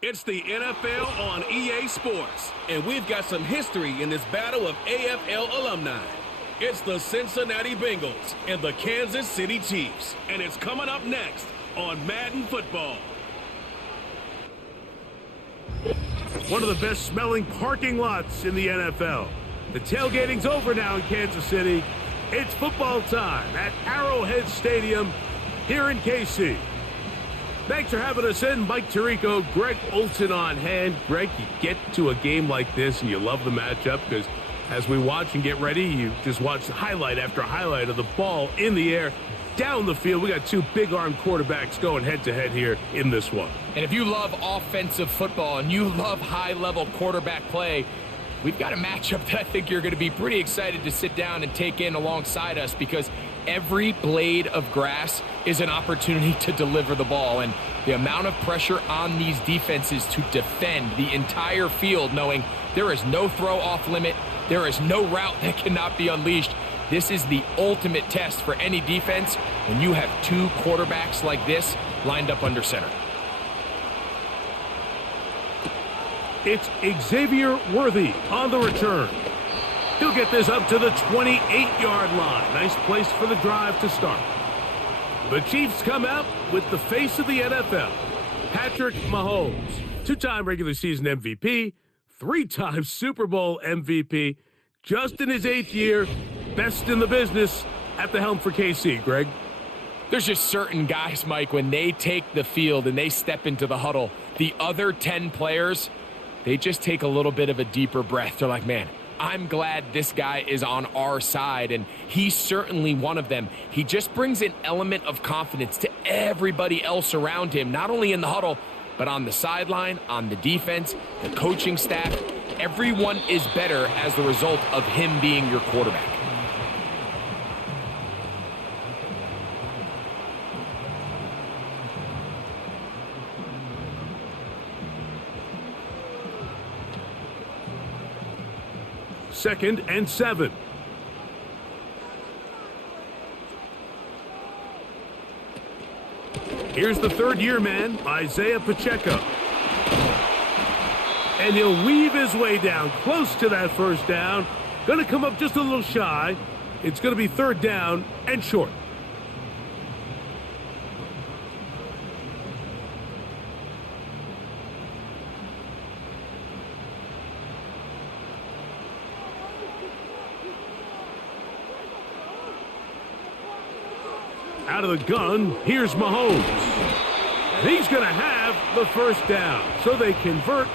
It's the NFL on EA Sports, and we've got some history in this battle of AFL alumni. It's the Cincinnati Bengals and the Kansas City Chiefs, and it's coming up next on Madden Football. One of the best smelling parking lots in the NFL. The tailgating's over now in Kansas City. It's football time at Arrowhead Stadium here in KC. Thanks for having us in. Mike Tirico, Greg Olson on hand. Greg, you get to a game like this and you love the matchup because as we watch and get ready, you just watch highlight after highlight of the ball in the air, down the field. We got two big-arm quarterbacks going head-to-head here in this one. And if you love offensive football and you love high-level quarterback play, we've got a matchup that I think you're going to be pretty excited to sit down and take in alongside us because every blade of grass is an opportunity to deliver the ball. And the amount of pressure on these defenses to defend the entire field, knowing there is no throw off limit, there is no route that cannot be unleashed. This is the ultimate test for any defense when you have two quarterbacks like this lined up under center. It's Xavier Worthy on the return. He'll get this up to the 28-yard line. Nice place for the drive to start. The Chiefs come out with the face of the NFL, Patrick Mahomes, two-time regular season MVP, three-time Super Bowl MVP, just in his 8th year, best in the business at the helm for KC, Greg. There's just certain guys, Mike, when they take the field and they step into the huddle, the other 10 players, they just take a little bit of a deeper breath. They're like, man, I'm glad this guy is on our side, and he's certainly one of them. He just brings an element of confidence to everybody else around him, not only in the huddle, but on the sideline, on the defense, the coaching staff. Everyone is better as the result of him being your quarterback. Second and 7. Here's the third-year man, Isaiah Pacheco. And he'll weave his way down close to that first down. Going to come up just a little shy. It's going to be third down and short. Out of the gun, here's Mahomes. And he's going to have the first down. So they convert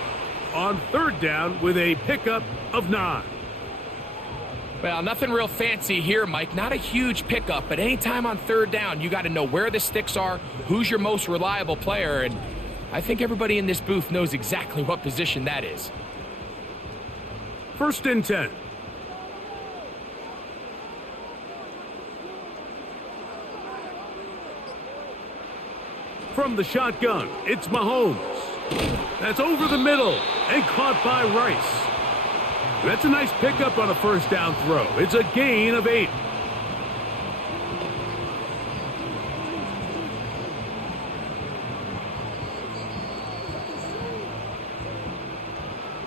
on third down with a pickup of 9. Well, nothing real fancy here, Mike. Not a huge pickup, but anytime on third down, you got to know where the sticks are, who's your most reliable player, and I think everybody in this booth knows exactly what position that is. First and 10. From the shotgun, it's Mahomes. That's over the middle and caught by Rice. That's a nice pickup on a first down throw. It's a gain of 8.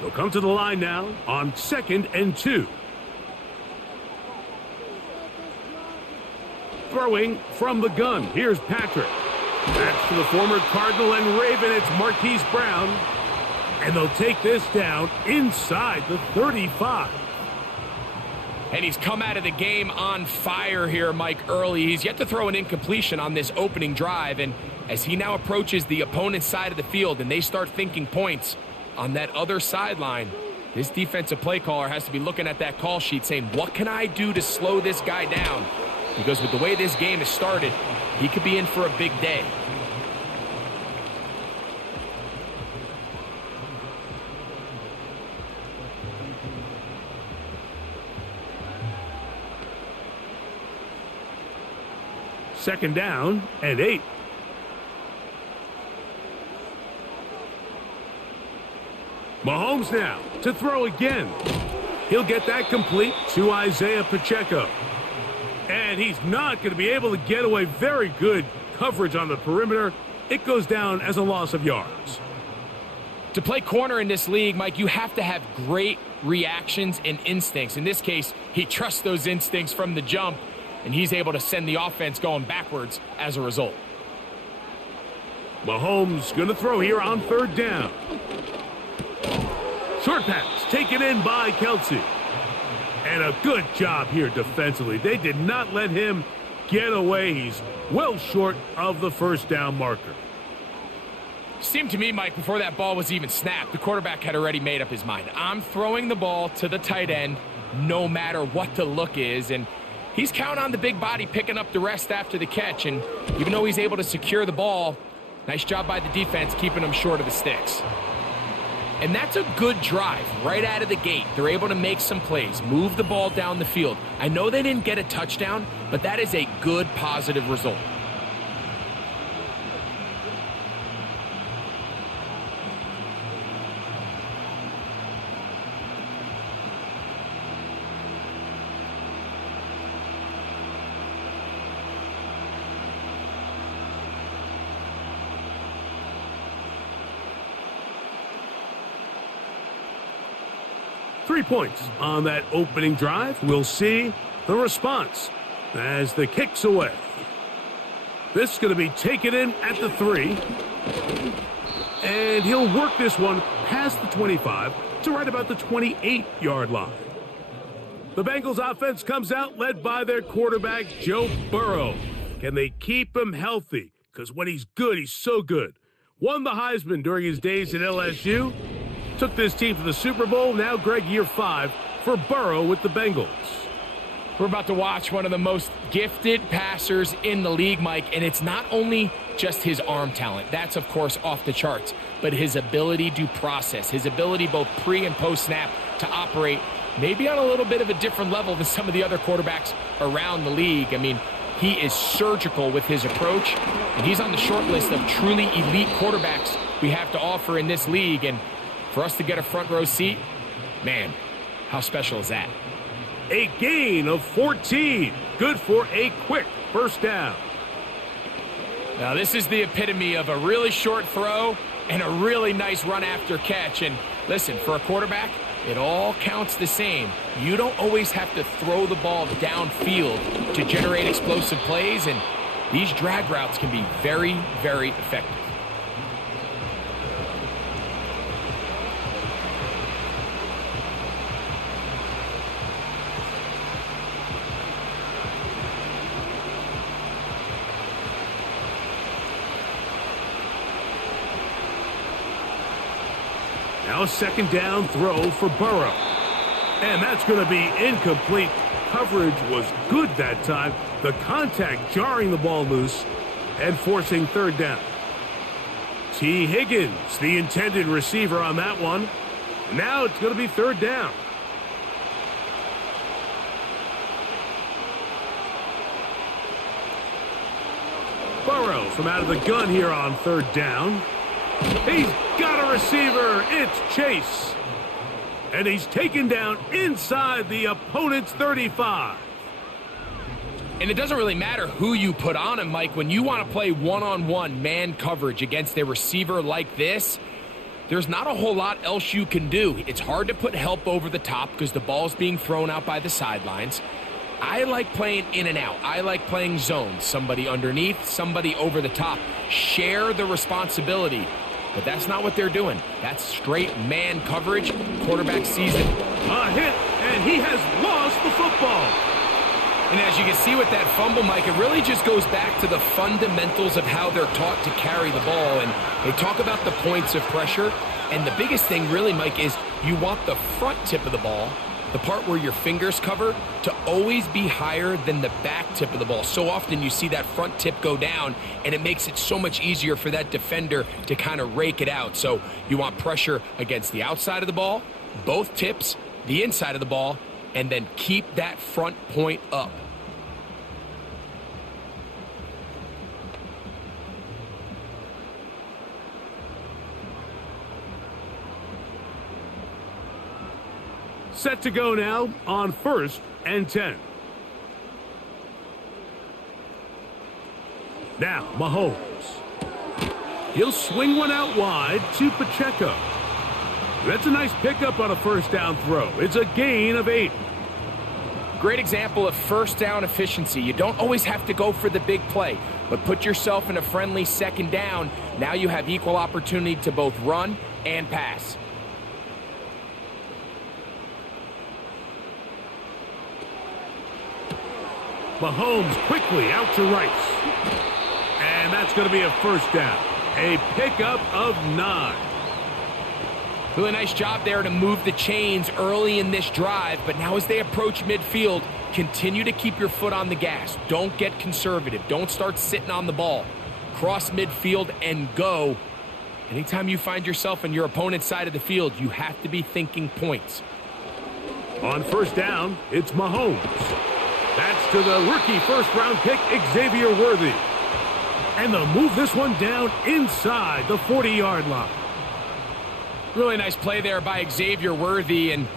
They'll come to the line now on 2nd and 2. Throwing from the gun, here's Patrick. That's to the former Cardinal and Raven, it's Marquise Brown. And they'll take this down inside the 35. And he's come out of the game on fire here, Mike, early. He's yet to throw an incompletion on this opening drive. And as he now approaches the opponent's side of the field and they start thinking points on that other sideline, this defensive play caller has to be looking at that call sheet saying, what can I do to slow this guy down? Because with the way this game has started, he could be in for a big day. Second down and 8. Mahomes now to throw again. He'll get that complete to Isaiah Pacheco. And he's not going to be able to get away. Very good coverage on the perimeter. It goes down as a loss of yards. To play corner in this league, Mike, you have to have great reactions and instincts. In this case, he trusts those instincts from the jump, and he's able to send the offense going backwards as a result. Mahomes going to throw here on 3rd down. Short pass taken in by Kelsey. And a good job here defensively. They did not let him get away. He's well short of the 1st down marker. Seemed to me, Mike, before that ball was even snapped, the quarterback had already made up his mind. I'm throwing the ball to the tight end no matter what the look is, and he's counting on the big body picking up the rest after the catch, and even though he's able to secure the ball, nice job by the defense keeping him short of the sticks. And that's a good drive right out of the gate. They're able to make some plays, move the ball down the field. I know they didn't get a touchdown, but that is a good, positive result. Three points on that opening drive. We'll see the response as the kick's away. This is going to be taken in at the 3. And he'll work this one past the 25 to right about the 28-yard line. The Bengals offense comes out led by their quarterback, Joe Burrow. Can they keep him healthy? Because when he's good, he's so good. Won the Heisman during his days at LSU. Took this team to the Super Bowl. Now, Greg, year 5 for Burrow with the Bengals. We're about to watch one of the most gifted passers in the league, Mike, and it's not only just his arm talent. That's, of course, off the charts, but his ability to process, his ability both pre- and post-snap to operate maybe on a little bit of a different level than some of the other quarterbacks around the league. I mean, he is surgical with his approach, and he's on the short list of truly elite quarterbacks we have to offer in this league, and for us to get a front row seat, man, how special is that? A gain of 14. Good for a quick 1st down. Now, this is the epitome of a really short throw and a really nice run after catch. And listen, for a quarterback, it all counts the same. You don't always have to throw the ball downfield to generate explosive plays, and these drag routes can be very, very effective. Now a 2nd down throw for Burrow. And that's going to be incomplete. Coverage was good that time. The contact jarring the ball loose and forcing 3rd down. T. Higgins, the intended receiver on that one. Now it's going to be 3rd down. Burrow from out of the gun here on 3rd down. He's got a receiver. It's Chase. And he's taken down inside the opponent's 35. And it doesn't really matter who you put on him, Mike. When you want to play one-on-one man coverage against a receiver like this, there's not a whole lot else you can do. It's hard to put help over the top because the ball's being thrown out by the sidelines. I like playing in and out. I like playing zone. Somebody underneath, somebody over the top. Share the responsibility. But that's not what they're doing. That's straight man coverage. Quarterback season. A hit, and he has lost the football. And as you can see with that fumble, Mike, it really just goes back to the fundamentals of how they're taught to carry the ball. And they talk about the points of pressure. And the biggest thing really, Mike, is you want the front tip of the ball, the part where your fingers cover, to always be higher than the back tip of the ball. So often you see that front tip go down, and it makes it so much easier for that defender to kind of rake it out. So you want pressure against the outside of the ball, both tips, the inside of the ball, and then keep that front point up. Set to go now on 1st and 10. Now, Mahomes. He'll swing one out wide to Pacheco. That's a nice pickup on a first down throw. It's a gain of 8. Great example of first down efficiency. You don't always have to go for the big play, but put yourself in a friendly second down. Now you have equal opportunity to both run and pass. Mahomes quickly out to Rice. And that's going to be a first down. A pickup of 9. Really nice job there to move the chains early in this drive, but now as they approach midfield, continue to keep your foot on the gas. Don't get conservative. Don't start sitting on the ball. Cross midfield and go. Anytime you find yourself on your opponent's side of the field, you have to be thinking points. On first down, it's Mahomes. That's to the rookie first-round pick, Xavier Worthy. And they'll move this one down inside the 40-yard line. Really nice play there by Xavier Worthy, and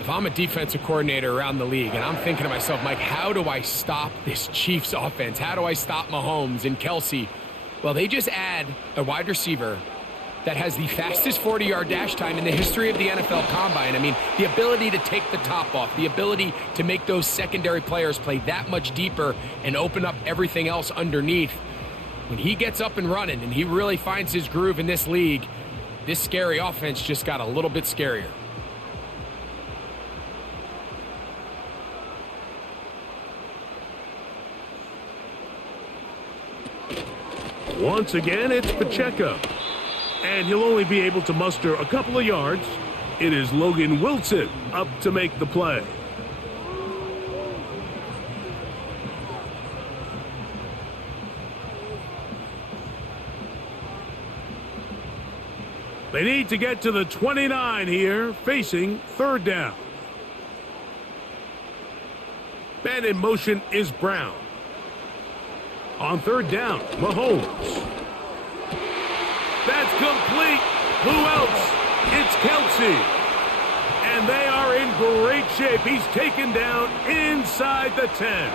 if I'm a defensive coordinator around the league, and I'm thinking to myself, Mike, how do I stop this Chiefs offense? How do I stop Mahomes and Kelsey? Well, they just add a wide receiver that has the fastest 40-yard dash time in the history of the NFL Combine. I mean, the ability to take the top off, the ability to make those secondary players play that much deeper and open up everything else underneath. When he gets up and running and he really finds his groove in this league, this scary offense just got a little bit scarier. Once again, it's Pacheco. And he'll only be able to muster a couple of yards. It is Logan Wilson up to make the play. They need to get to the 29 here, facing third down. Man in motion is Brown. On third down, Mahomes. That's complete. Who else? It's Kelsey. And they are in great shape. He's taken down inside the 10.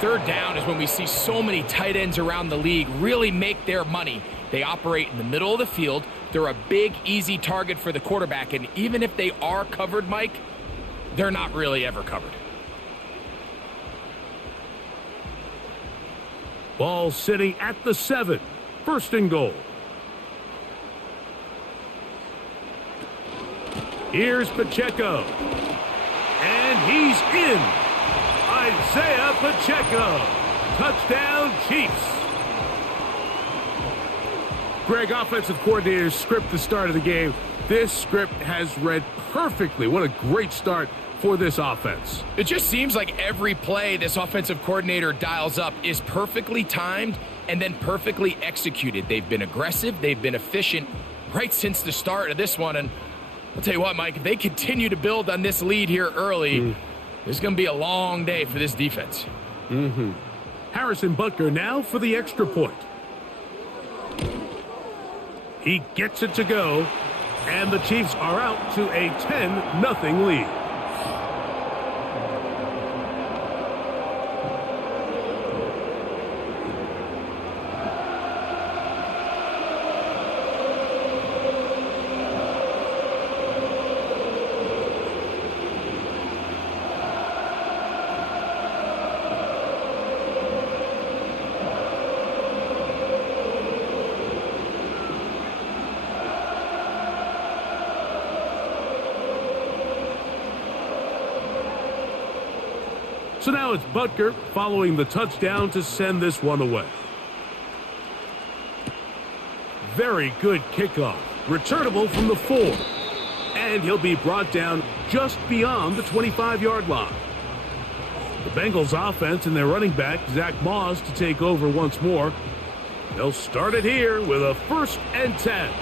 Third down is when we see so many tight ends around the league really make their money. They operate in the middle of the field. They're a big, easy target for the quarterback. And even if they are covered, Mike, they're not really ever covered. Ball sitting at the 7. First and goal. Here's Pacheco. And he's in. Isaiah Pacheco. Touchdown, Chiefs. Greg, offensive coordinator's script the start of the game. This script has read perfectly. What a great start for this offense. It just seems like every play this offensive coordinator dials up is perfectly timed and then perfectly executed. They've been aggressive. They've been efficient right since the start of this one. And I'll tell you what, Mike, if they continue to build on this lead here early, it's going to be a long day for this defense. Harrison Butker now for the extra point. He gets it to go, and the Chiefs are out to a 10-0 lead. So now it's Butker following the touchdown to send this one away. Very good kickoff. Returnable from the 4. And he'll be brought down just beyond the 25-yard line. The Bengals offense and their running back, Zach Moss, to take over once more. They'll start it here with a 1st and 10.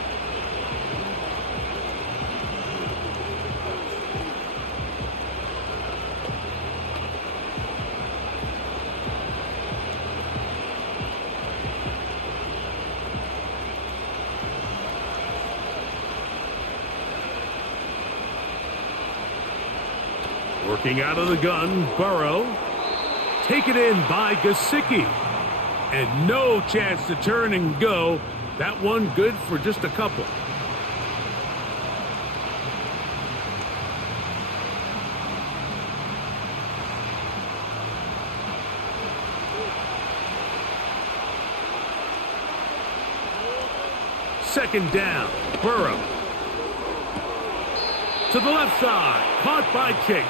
Working out of the gun, Burrow. Taken in by Gesicki. And no chance to turn and go. That one good for just a couple. second down. Burrow. To the left side. Caught by Chase.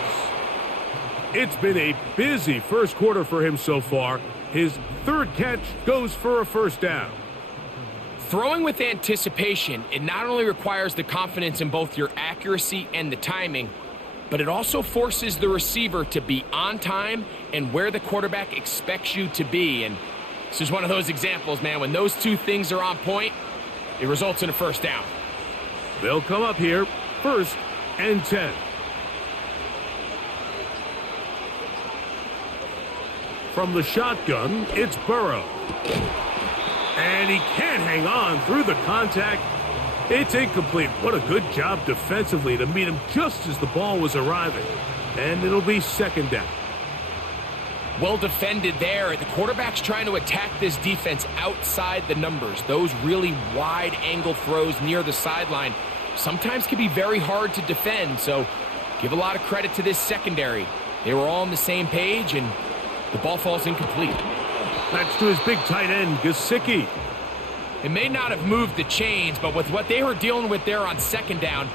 It's been a busy first quarter for him so far. His third catch goes for a first down. Throwing with anticipation, it not only requires the confidence in both your accuracy and the timing, but it also forces the receiver to be on time and where the quarterback expects you to be. And this is one of those examples, man. When those two things are on point, it results in a first down. They'll come up here, 1st and 10. From the shotgun, it's Burrow. And he can't hang on through the contact. It's incomplete. What a good job defensively to meet him just as the ball was arriving. And it'll be second down. Well defended there. The quarterback's trying to attack this defense outside the numbers. Those really wide angle throws near the sideline sometimes can be very hard to defend. So give a lot of credit to this secondary. They were all on the same page, and the ball falls incomplete. That's to his big tight end, Gesicki. It may not have moved the chains, but with what they were dealing with there on second down,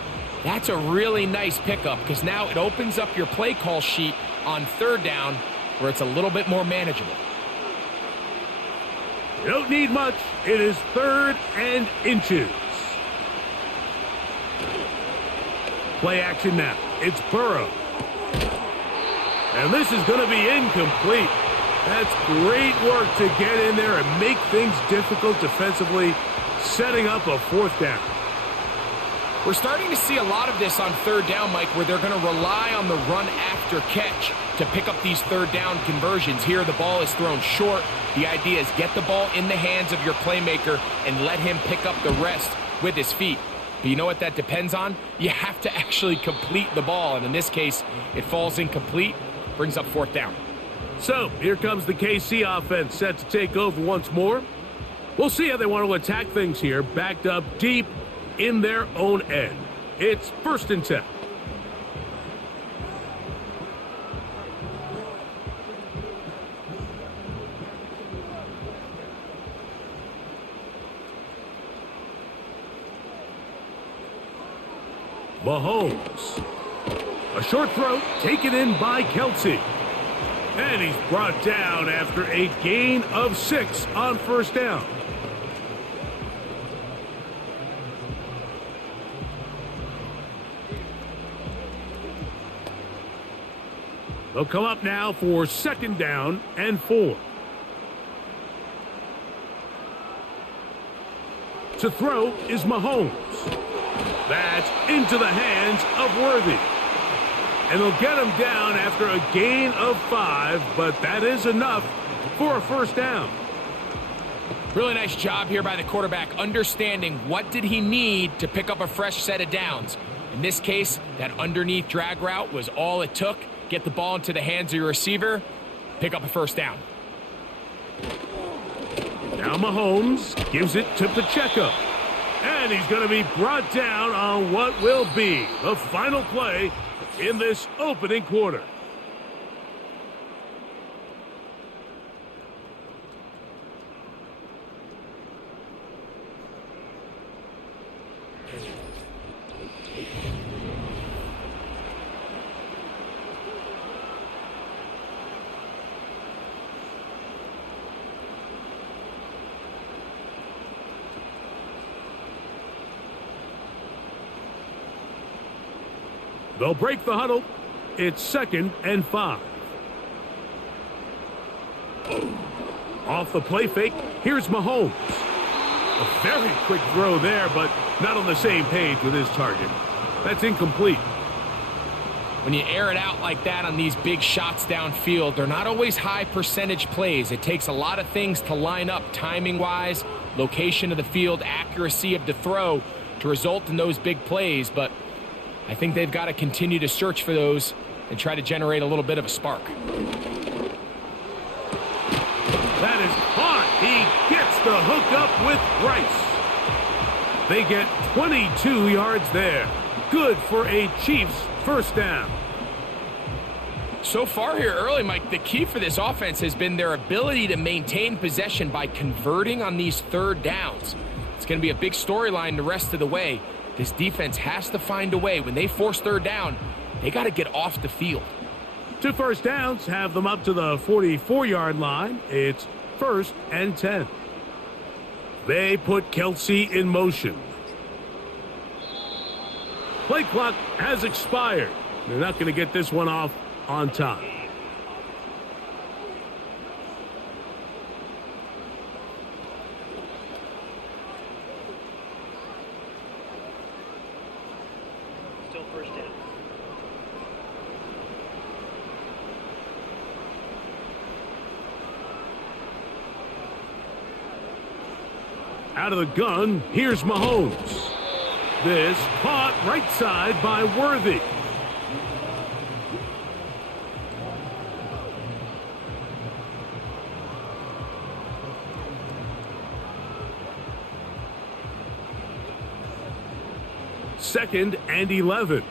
that's a really nice pickup because now it opens up your play call sheet on third down where it's a little bit more manageable. You don't need much. It is 3rd and inches. Play action now. It's Burrow. And this is going to be incomplete. That's great work to get in there and make things difficult defensively, setting up a 4th down. We're starting to see a lot of this on third down, Mike, where they're going to rely on the run after catch to pick up these third down conversions. Here, the ball is thrown short. The idea is get the ball in the hands of your playmaker and let him pick up the rest with his feet. But you know what that depends on? You have to actually complete the ball, and in this case, it falls incomplete, brings up 4th down. So, here comes the KC offense set to take over once more. We'll see how they want to attack things here, backed up deep in their own end. It's 1st and 10. Mahomes. A short throw taken in by Kelsey. And he's brought down after a gain of 6 on first down. They'll come up now for 2nd down and 4. To throw is Mahomes. That's into the hands of Worthy. And they'll get him down after a gain of 5, but that is enough for a first down. Really nice job here by the quarterback, understanding what did he need to pick up a fresh set of downs. In this case, that underneath drag route was all it took. Get the ball into the hands of your receiver, pick up a first down. Now Mahomes gives it to Pacheco. And he's going to be brought down on what will be the final play in this opening quarter. They'll break the huddle. It's 2nd and 5. Off the play fake, here's Mahomes. A very quick throw there, but not on the same page with his target. That's incomplete. When you air it out like that on these big shots downfield, they're not always high percentage plays. It takes a lot of things to line up timing-wise, location of the field, accuracy of the throw to result in those big plays, but I think they've got to continue to search for those and try to generate a little bit of a spark. That is caught. He gets the hook up with Bryce. They get 22 yards there. Good for a Chiefs first down. So far here early, Mike, the key for this offense has been their ability to maintain possession by converting on these third downs. It's going to be a big storyline the rest of the way. This defense has to find a way. When they force third down, they got to get off the field. 2 first downs have them up to the 44-yard line. It's 1st and 10. They put Kelsey in motion. Play clock has expired. They're not going to get this one off on time. Still first down. Out of the gun, here's Mahomes. This caught right side by Worthy. Second and 11.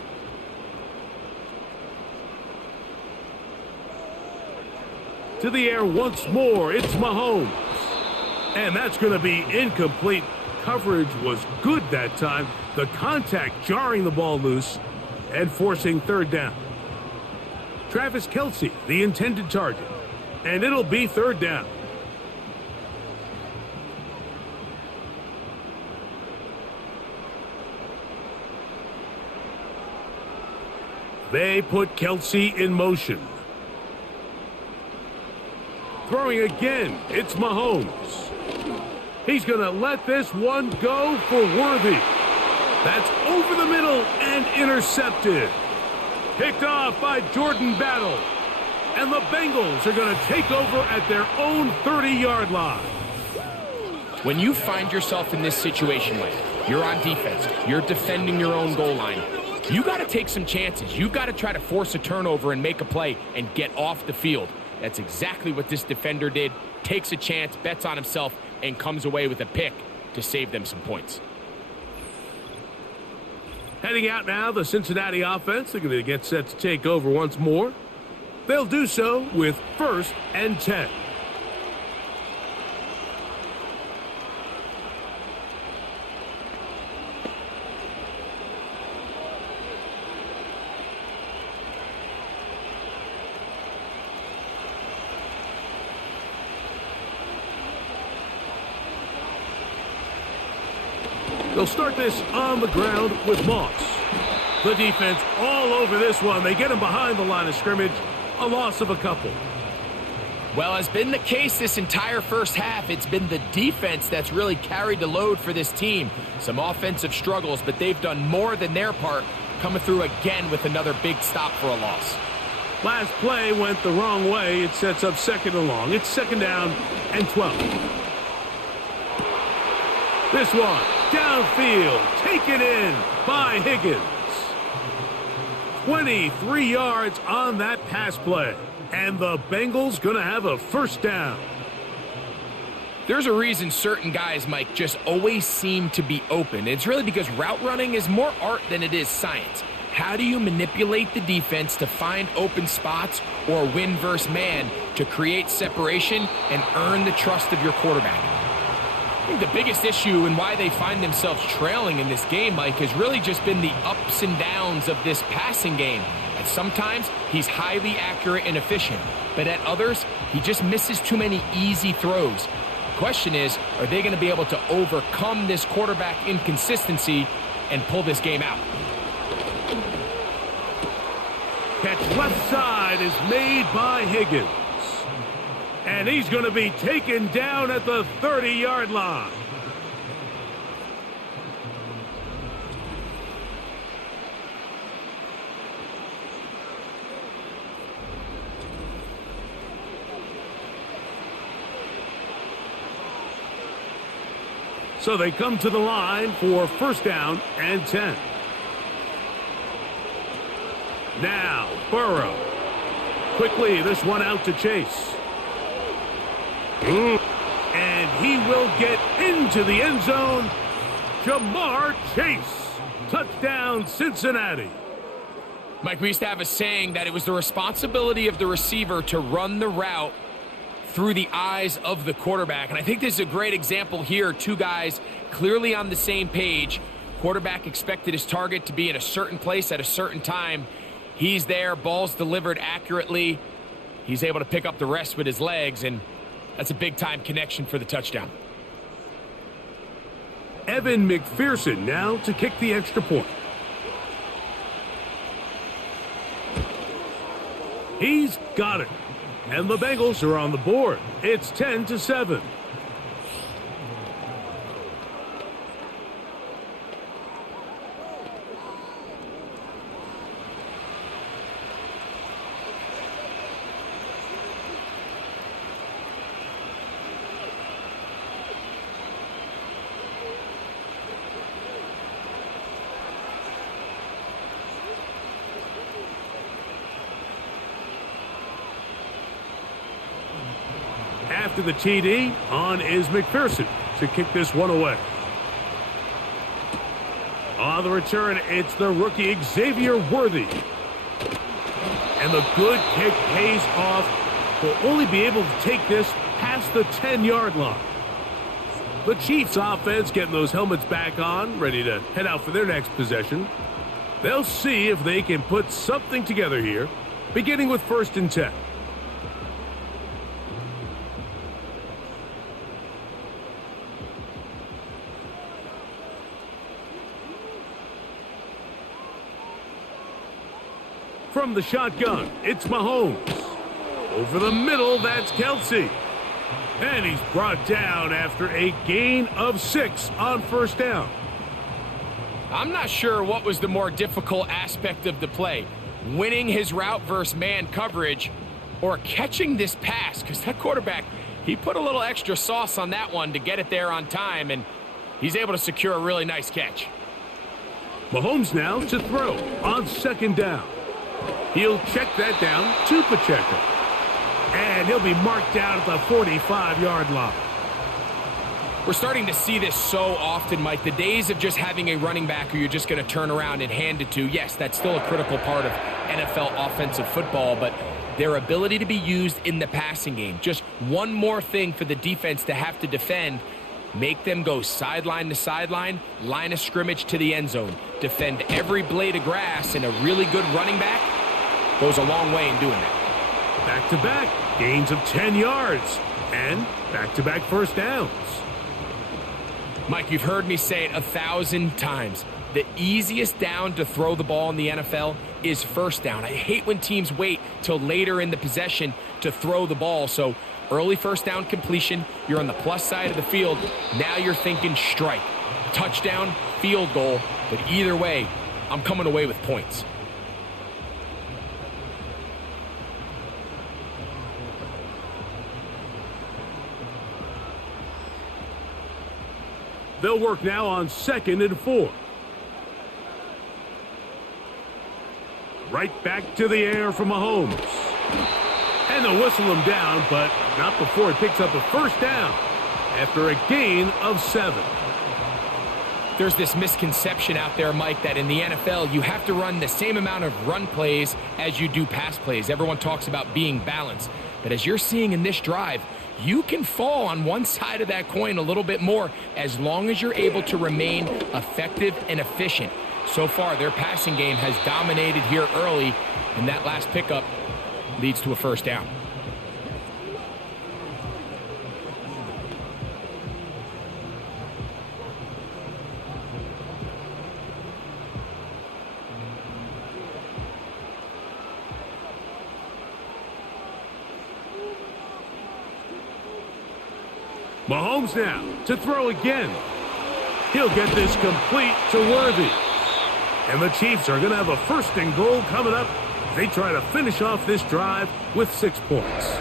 To the air once more, it's Mahomes. And that's going to be incomplete. Coverage was good that time. The contact jarring the ball loose and forcing third down. Travis Kelce, the intended target. And it'll be third down. They put Kelce in motion. Throwing again, it's Mahomes. He's going to let this one go for Worthy. That's over the middle and intercepted. Picked off by Jordan Battle. And the Bengals are going to take over at their own 30-yard line. When you find yourself in this situation, Mike, you're on defense, you're defending your own goal line, you got to take some chances. You got to try to force a turnover and make a play and get off the field. That's exactly what this defender did. Takes a chance, bets on himself, and comes away with a pick to save them some points. Heading out now, the Cincinnati offense. They're going to get set to take over once more. They'll do so with 1st and 10. They'll start this on the ground with Moss. The defense all over this one. They get him behind the line of scrimmage. A loss of a couple. Well, as been the case this entire first half, it's been the defense that's really carried the load for this team. Some offensive struggles, but they've done more than their part, coming through again with another big stop for a loss. Last play went the wrong way. It sets up 2nd and long. It's 2nd down and 12. This one, downfield, taken in by Higgins. 23 yards on that pass play. And the Bengals going to have a 1st down. There's a reason certain guys, Mike, just always seem to be open. It's really because route running is more art than it is science. How do you manipulate the defense to find open spots or win versus man to create separation and earn the trust of your quarterback? I think the biggest issue and why they find themselves trailing in this game, Mike, has really just been the ups and downs of this passing game. And sometimes he's highly accurate and efficient, but at others, he just misses too many easy throws. The question is, are they going to be able to overcome this quarterback inconsistency and pull this game out? Catch left side is made by Higgins. And he's going to be taken down at the 30-yard line. So they come to the line for 1st down and 10. Now, Burrow. Quickly, this one out to Chase. And he will get into the end zone. Jamar Chase. Touchdown, Cincinnati. Mike, we used to have a saying that it was the responsibility of the receiver to run the route through the eyes of the quarterback. And I think this is a great example here. Two guys clearly on the same page. Quarterback expected his target to be in a certain place at a certain time. He's there, ball's delivered accurately. He's able to pick up the rest with his legs, and that's a big-time connection for the touchdown. Evan McPherson now to kick the extra point. He's got it. And the Bengals are on the board. It's 10-7. After the TD, on is McPherson to kick this one away. On the return, it's the rookie Xavier Worthy. And the good kick pays off. Will only be able to take this past the 10-yard line. The Chiefs offense getting those helmets back on, ready to head out for their next possession. They'll see if they can put something together here, beginning with 1st and 10. From the shotgun, it's Mahomes. Over the middle, that's Kelsey. And he's brought down after a gain of 6 on 1st down. I'm not sure what was the more difficult aspect of the play. Winning his route versus man coverage or catching this pass, because that quarterback, he put a little extra sauce on that one to get it there on time, and he's able to secure a really nice catch. Mahomes now to throw on 2nd down. He'll check that down to Pacheco. And he'll be marked down at the 45-yard line. We're starting to see this so often, Mike. The days of just having a running back who you're just going to turn around and hand it to, yes, that's still a critical part of NFL offensive football, but their ability to be used in the passing game, just one more thing for the defense to have to defend, make them go sideline to sideline, line of scrimmage to the end zone, defend every blade of grass, and a really good running back goes a long way in doing that. Back-to-back gains of 10 yards and back-to-back 1st downs. Mike, you've heard me say it 1,000 times. The easiest down to throw the ball in the NFL is 1st down. I hate when teams wait till later in the possession to throw the ball. So early 1st down completion, you're on the plus side of the field. Now you're thinking strike, touchdown, field goal. But either way, I'm coming away with points. They'll work now on 2nd and 4. Right back to the air from Mahomes. And they'll whistle him down, but not before he picks up a 1st down after a gain of 7. There's this misconception out there, Mike, that in the NFL you have to run the same amount of run plays as you do pass plays. Everyone talks about being balanced. But as you're seeing in this drive, you can fall on one side of that coin a little bit more as long as you're able to remain effective and efficient. So far, their passing game has dominated here early, and that last pickup leads to a 1st down. Mahomes now to throw again. He'll get this complete to Worthy. And the Chiefs are going to have a 1st and goal coming up. They try to finish off this drive with 6 points.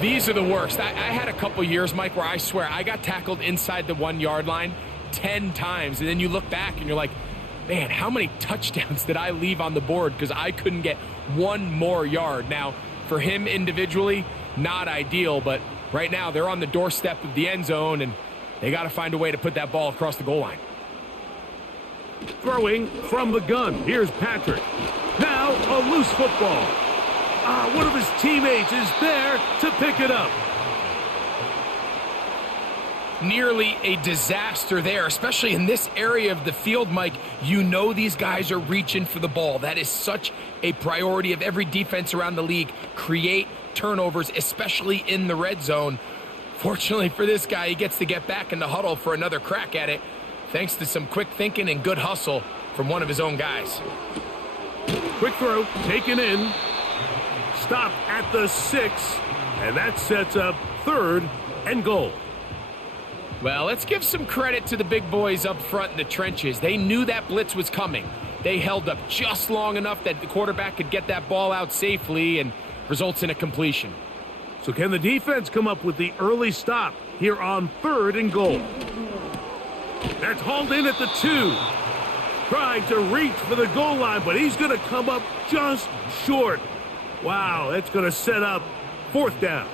These are the worst. I had a couple years, Mike, where I swear I got tackled inside the 1-yard line 10 times. And then you look back and you're like, man, how many touchdowns did I leave on the board because I couldn't get one more yard? Now, for him individually, not ideal, but right now they're on the doorstep of the end zone, and they got to find a way to put that ball across the goal line. Throwing from the gun. Here's Patrick. Now a loose football. One of his teammates is there to pick it up. Nearly a disaster there, especially in this area of the field, Mike. You know these guys are reaching for the ball. That is such a priority of every defense around the league. Create turnovers, especially in the red zone. Fortunately for this guy, he gets to get back in the huddle for another crack at it, thanks to some quick thinking and good hustle from one of his own guys. Quick throw, taken in. Stop at the 6, and that sets up 3rd and goal. Well, let's give some credit to the big boys up front in the trenches. They knew that blitz was coming. They held up just long enough that the quarterback could get that ball out safely and results in a completion. So can the defense come up with the early stop here on 3rd and goal? That's hauled in at the 2. Trying to reach for the goal line, but he's going to come up just short. Wow, that's going to set up 4th down.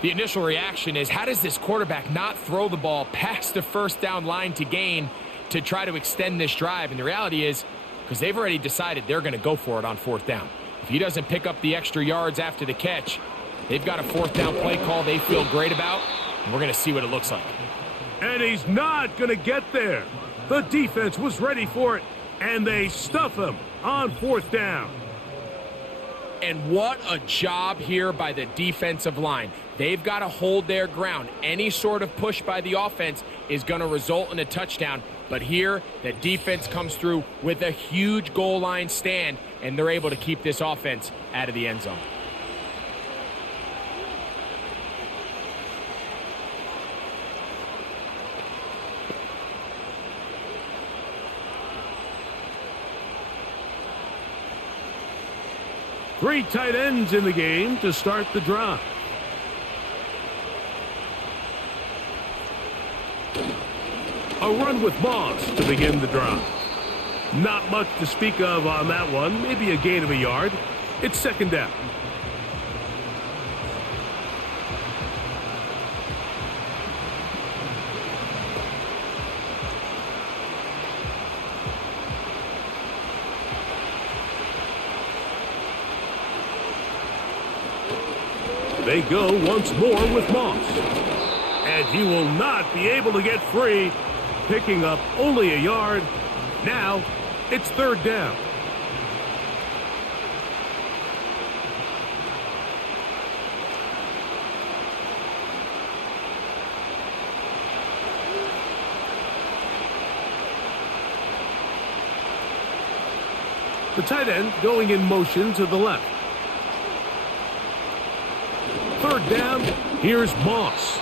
The initial reaction is, how does this quarterback not throw the ball past the 1st down line to gain to try to extend this drive? And the reality is, because they've already decided they're going to go for it on 4th down. If he doesn't pick up the extra yards after the catch, they've got a 4th down play call they feel great about, and we're going to see what it looks like. And he's not going to get there. The defense was ready for it, and they stuff him on 4th down. And what a job here by the defensive line. They've got to hold their ground. Any sort of push by the offense is going to result in a touchdown. But here, the defense comes through with a huge goal line stand, and they're able to keep this offense out of the end zone. Three tight ends in the game to start the drive. A run with Moss to begin the drive. Not much to speak of on that one. Maybe a gain of a yard. It's 2nd down. They go once more with Moss. And he will not be able to get free, picking up only a yard. Now, it's 3rd down. The tight end going in motion to the left. 3rd down, here's Moss.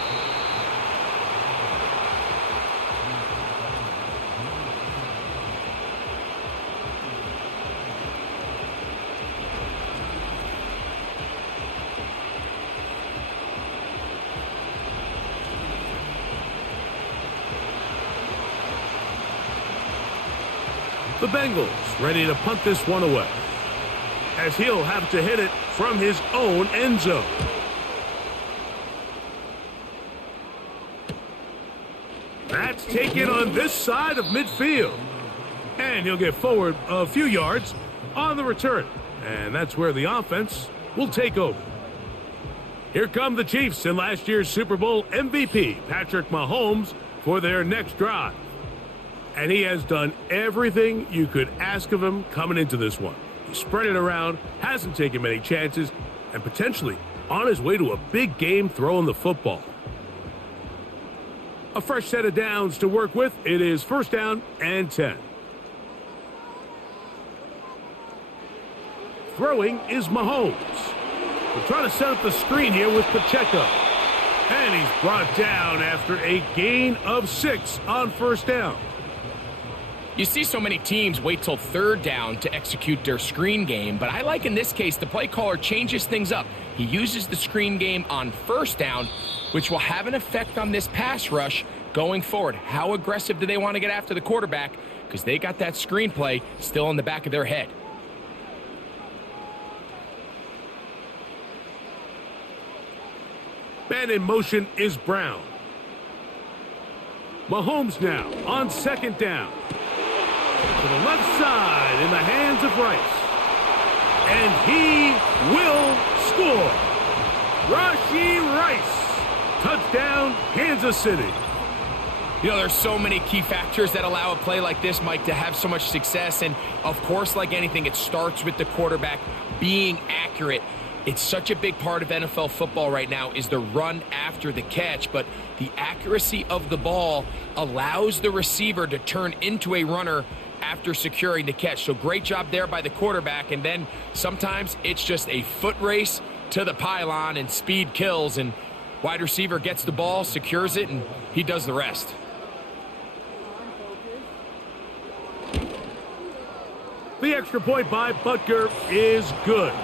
The Bengals ready to punt this one away, as he'll have to hit it from his own end zone. That's taken on this side of midfield. And he'll get forward a few yards on the return. And that's where the offense will take over. Here come the Chiefs and last year's Super Bowl MVP, Patrick Mahomes, for their next drive. And he has done everything you could ask of him coming into this one. He spread it around, hasn't taken many chances, and potentially on his way to a big game throwing the football. A fresh set of downs to work with. It is 1st down and 10. Throwing is Mahomes. We're trying to set up the screen here with Pacheco. And he's brought down after a gain of 6 on 1st down. You see so many teams wait till 3rd down to execute their screen game, but I like in this case the play caller changes things up. He uses the screen game on 1st down, which will have an effect on this pass rush going forward. How aggressive do they want to get after the quarterback? Because they got that screen play still in the back of their head. Man in motion is Brown. Mahomes now on 2nd down. To the left side in the hands of Rice. And he will score. Rashee Rice. Touchdown, Kansas City. You know, there's so many key factors that allow a play like this, Mike, to have so much success. And, of course, like anything, it starts with the quarterback being accurate. It's such a big part of NFL football right now is the run after the catch. But the accuracy of the ball allows the receiver to turn into a runner after securing the catch. So great job there by the quarterback. And then sometimes it's just a foot race to the pylon and speed kills. And wide receiver gets the ball, secures it, and he does the rest. The extra point by Butker is good.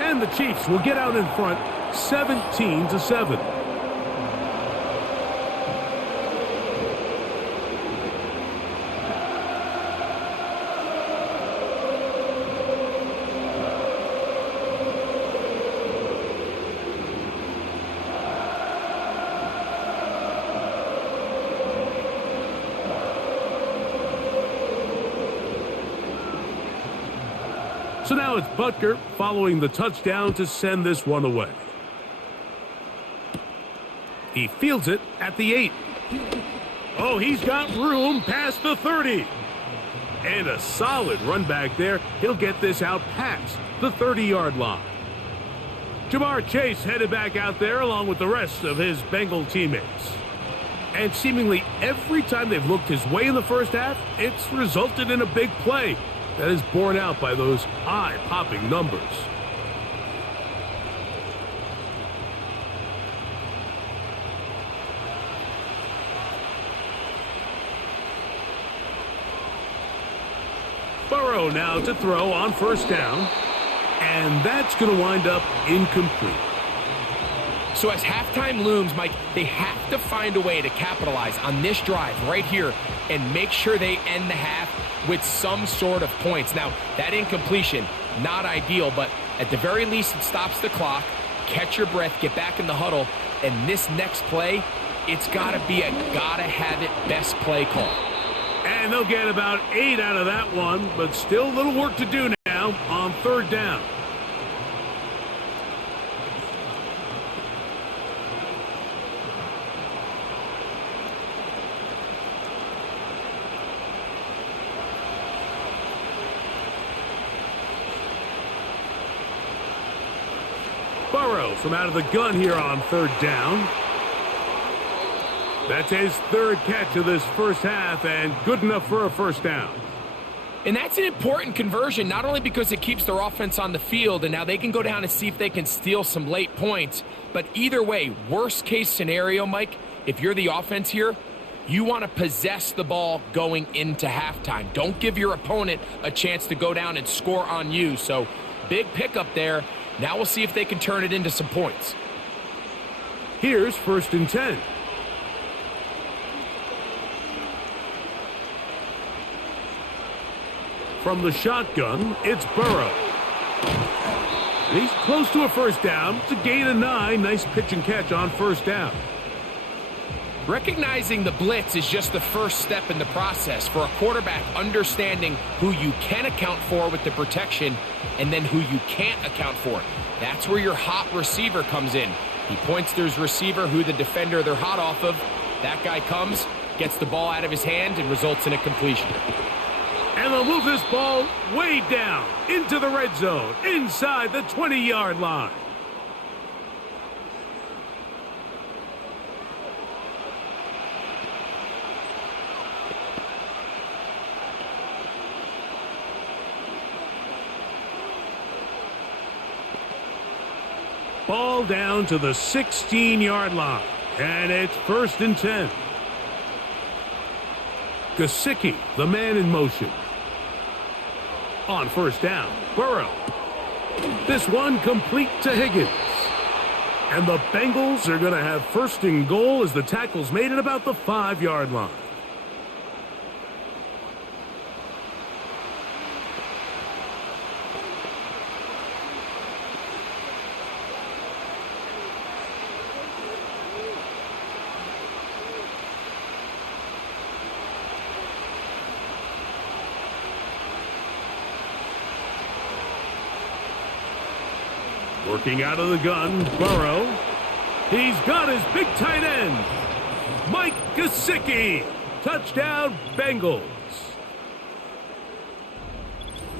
And the Chiefs will get out in front 17-7. So now it's Butker following the touchdown to send this one away. He fields it at the 8. Oh, he's got room past the 30. And a solid run back there. He'll get this out past the 30-yard line. Jamar Chase headed back out there along with the rest of his Bengal teammates. And seemingly every time they've looked his way in the first half, it's resulted in a big play. That is borne out by those eye-popping numbers. Burrow now to throw on first down. And that's going to wind up incomplete. So as halftime looms, Mike, they have to find a way to capitalize on this drive right here and make sure they end the half with some sort of points. Now, that incompletion, not ideal, but at the very least, it stops the clock. Catch your breath, get back in the huddle, and this next play, it's got to be a gotta-have-it best play call. And they'll get about 8 out of that one, but still a little work to do now on third down. Burrow from out of the gun here on third down. That's his third catch of this first half and good enough for a first down. And that's an important conversion, not only because it keeps their offense on the field and now they can go down and see if they can steal some late points, but either way, worst case scenario, Mike, if you're the offense here, you want to possess the ball going into halftime. Don't give your opponent a chance to go down and score on you. So big pickup there. Now we'll see if they can turn it into some points. Here's first and 10. From the shotgun, it's Burrow. He's close to a first down. It's a gain of 9. Nice pitch and catch on first down. Recognizing the blitz is just the first step in the process for a quarterback understanding who you can account for with the protection and then who you can't account for. That's where your hot receiver comes in. He points to his receiver who the defender they're hot off of. That guy comes, gets the ball out of his hand, and results in a completion. And they'll move this ball way down into the red zone, inside the 20-yard line. Ball down to the 16-yard line, and it's first and 10. Gesicki, the man in motion. On first down, Burrow. This one complete to Higgins. And the Bengals are going to have first and goal as the tackle's made at about the 5-yard line. Working out of the gun, Burrow. He's got his big tight end, Mike Gesicki. Touchdown, Bengals.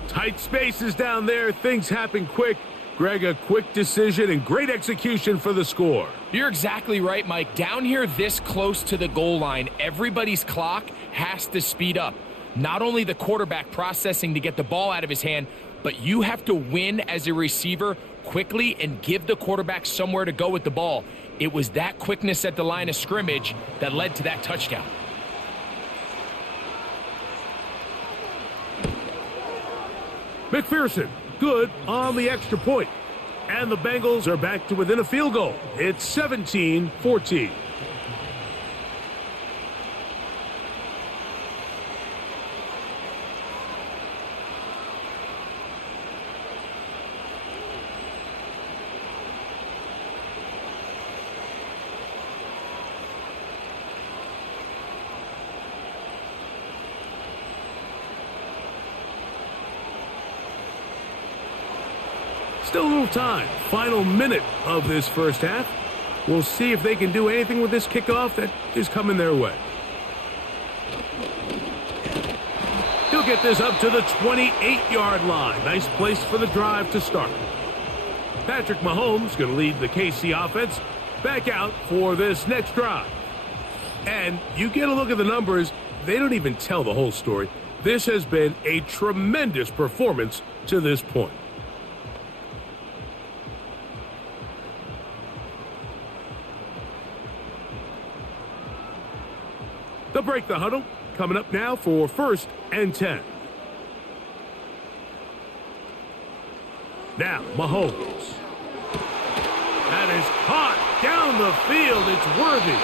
Tight spaces down there. Things happen quick. Greg, a quick decision and great execution for the score. You're exactly right, Mike. Down here this close to the goal line, everybody's clock has to speed up. Not only the quarterback processing to get the ball out of his hand, but you have to win as a receiver quickly and give the quarterback somewhere to go with the ball. It was that quickness at the line of scrimmage that led to that touchdown. McPherson, good on the extra point. And the Bengals are back to within a field goal. It's 17-14. Still a little time. Final minute of this first half. We'll see if they can do anything with this kickoff that is coming their way. He'll get this up to the 28-yard line. Nice place for the drive to start. Patrick Mahomes going to lead the KC offense back out for this next drive. And you get a look at the numbers, they don't even tell the whole story. This has been a tremendous performance to this point. They'll break the huddle. Coming up now for 1st and 10. Now, Mahomes. That is caught down the field. It's Worthy.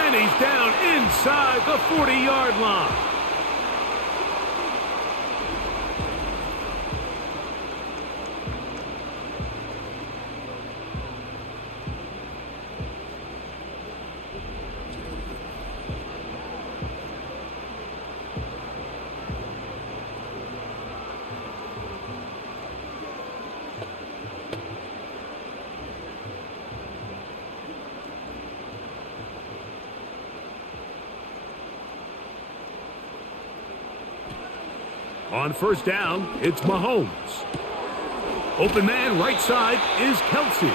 And he's down inside the 40-yard line. On 1st down, it's Mahomes. Open man right side is Kelsey.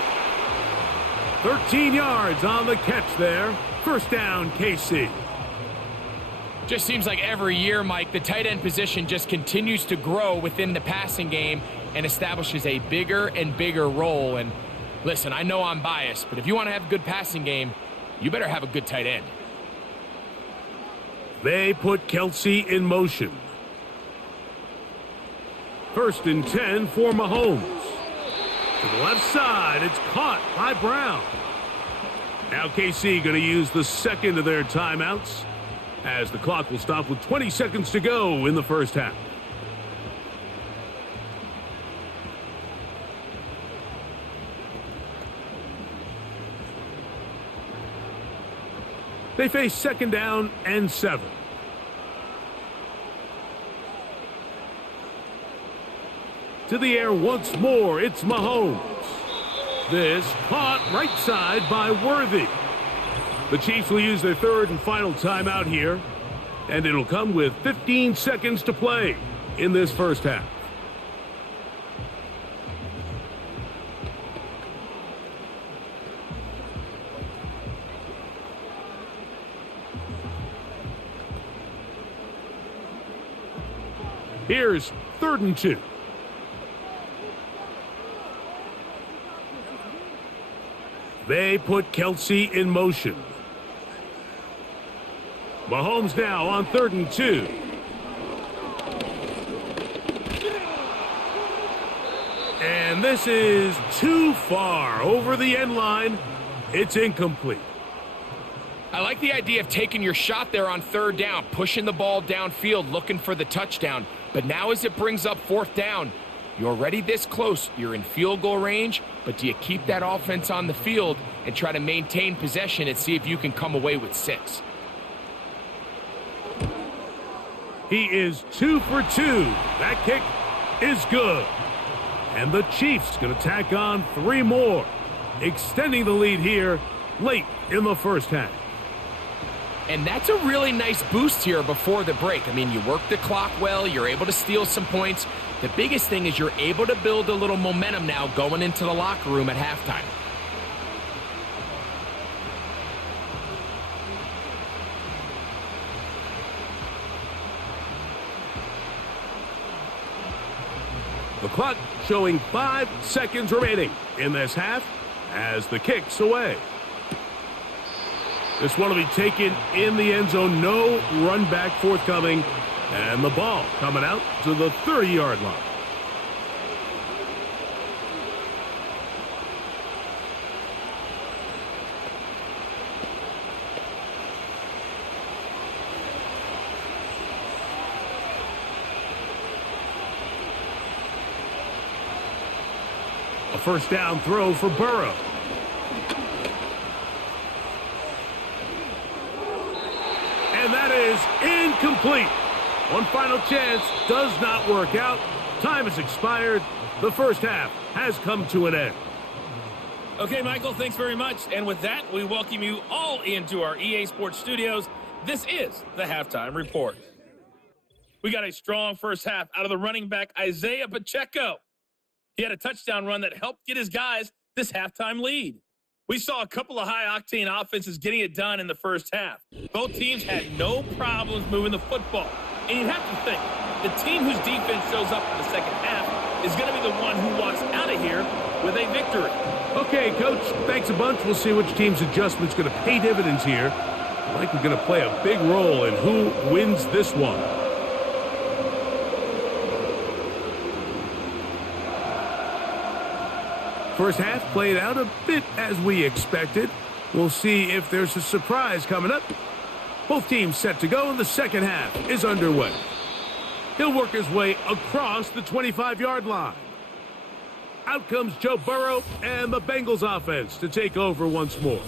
13 yards on the catch there. 1st down, KC. Just seems like every year, Mike, the tight end position just continues to grow within the passing game and establishes a bigger and bigger role. And listen, I know I'm biased, but if you want to have a good passing game, you better have a good tight end. They put Kelsey in motion. 1st and 10 for Mahomes. To the left side, it's caught by Brown. Now KC going to use the second of their timeouts as the clock will stop with 20 seconds to go in the first half. They face 2nd down and 7. To the air once more, it's Mahomes. This caught right side by Worthy. The Chiefs will use their 3rd and final timeout here, and it'll come with 15 seconds to play in this first half. Here's 3rd and 2. They put Kelsey in motion. Mahomes now on 3rd and 2. And this is too far over the end line. It's incomplete. I like the idea of taking your shot there on 3rd down, pushing the ball downfield, looking for the touchdown. But now as it brings up 4th down, you're already this close. You're in field goal range, but do you keep that offense on the field and try to maintain possession and see if you can come away with 6? He is 2 for 2. That kick is good. And the Chiefs going to tack on 3 more, extending the lead here late in the first half. And that's a really nice boost here before the break. I mean, you work the clock well, you're able to steal some points. The biggest thing is you're able to build a little momentum now going into the locker room at halftime. The clock showing 5 seconds remaining in this half as the kick's away. This one will be taken in the end zone. No run back forthcoming. And the ball coming out to the 30-yard line. A first down throw for Burrow. And that is incomplete. One final chance does not work out. Time has expired. The first half has come to an end. Okay, Michael, thanks very much. And with that, we welcome you all into our EA Sports studios. This is the Halftime Report. We got a strong first half out of the running back, Isaiah Pacheco. He had a touchdown run that helped get his guys this halftime lead. We saw a couple of high-octane offenses getting it done in the first half. Both teams had no problems moving the football. And you have to think, the team whose defense shows up in the second half is going to be the one who walks out of here with a victory. Okay, Coach, thanks a bunch. We'll see which team's adjustment's going to pay dividends here. I think we're going to play a big role in who wins this one. First half played out a bit as we expected. We'll see if there's a surprise coming up. Both teams set to go, and the second half is underway. He'll work his way across the 25-yard line. Out comes Joe Burrow and the Bengals offense to take over once more.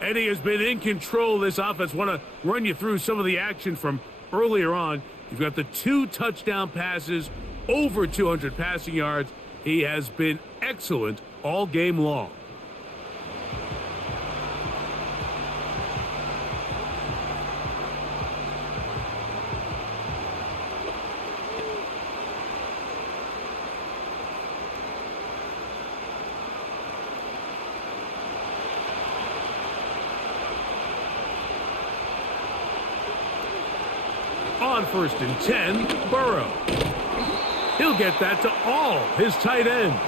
And he has been in control of this offense. Want to run you through some of the action from earlier on. You've got the 2 touchdown passes, over 200 passing yards. He has been excellent all game long. On 1st and 10, Burrow. He'll get that to all his tight end.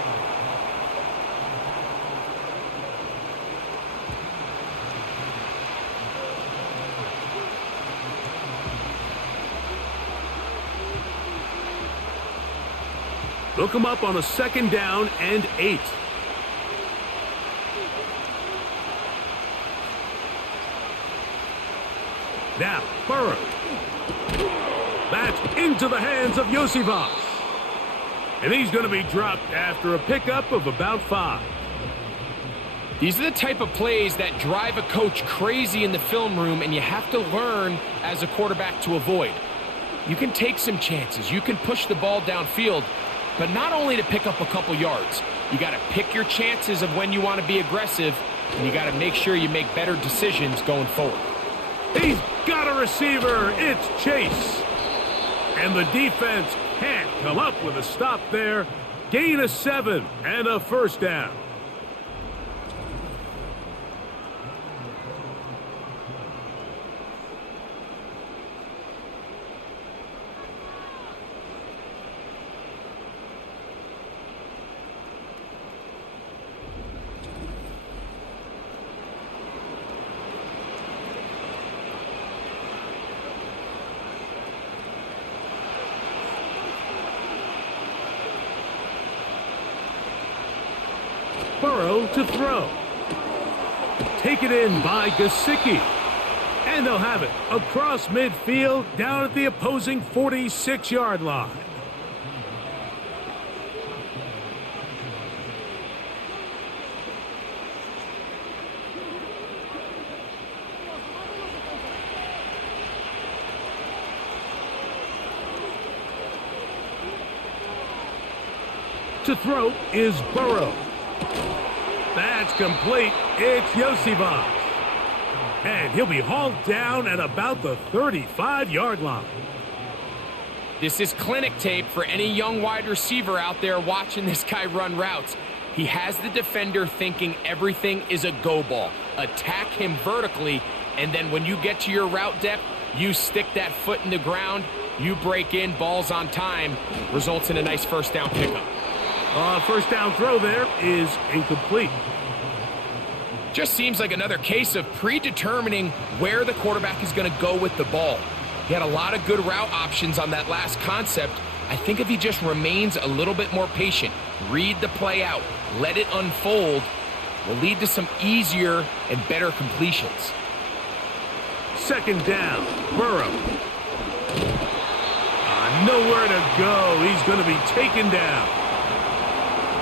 Look him up on a 2nd down and 8. Now, Burrow. That's into the hands of Yosivas. And he's going to be dropped after a pickup of about 5. These are the type of plays that drive a coach crazy in the film room, and you have to learn as a quarterback to avoid. You can take some chances. You can push the ball downfield, but not only to pick up a couple yards. You got to pick your chances of when you want to be aggressive, and you got to make sure you make better decisions going forward. He's got a receiver. It's Chase. And the defense can't come up with a stop there. Gain of 7 and a first down. Burrow to throw. Taken in by Gesicki. And they'll have it across midfield down at the opposing 46-yard line. To throw is Burrow. That's complete. It's Yosivas. And he'll be hauled down at about the 35-yard line. This is clinic tape for any young wide receiver out there watching this guy run routes. He has the defender thinking everything is a go ball. Attack him vertically, and then when you get to your route depth, you stick that foot in the ground, you break in, balls on time, results in a nice first down pickup. First down throw there is incomplete. Just seems like another case of predetermining where the quarterback is going to go with the ball. He had a lot of good route options on that last concept. I think if he just remains a little bit more patient, read the play out, let it unfold, will lead to some easier and better completions. Second down, Burrow. Nowhere to go. He's going to be taken down.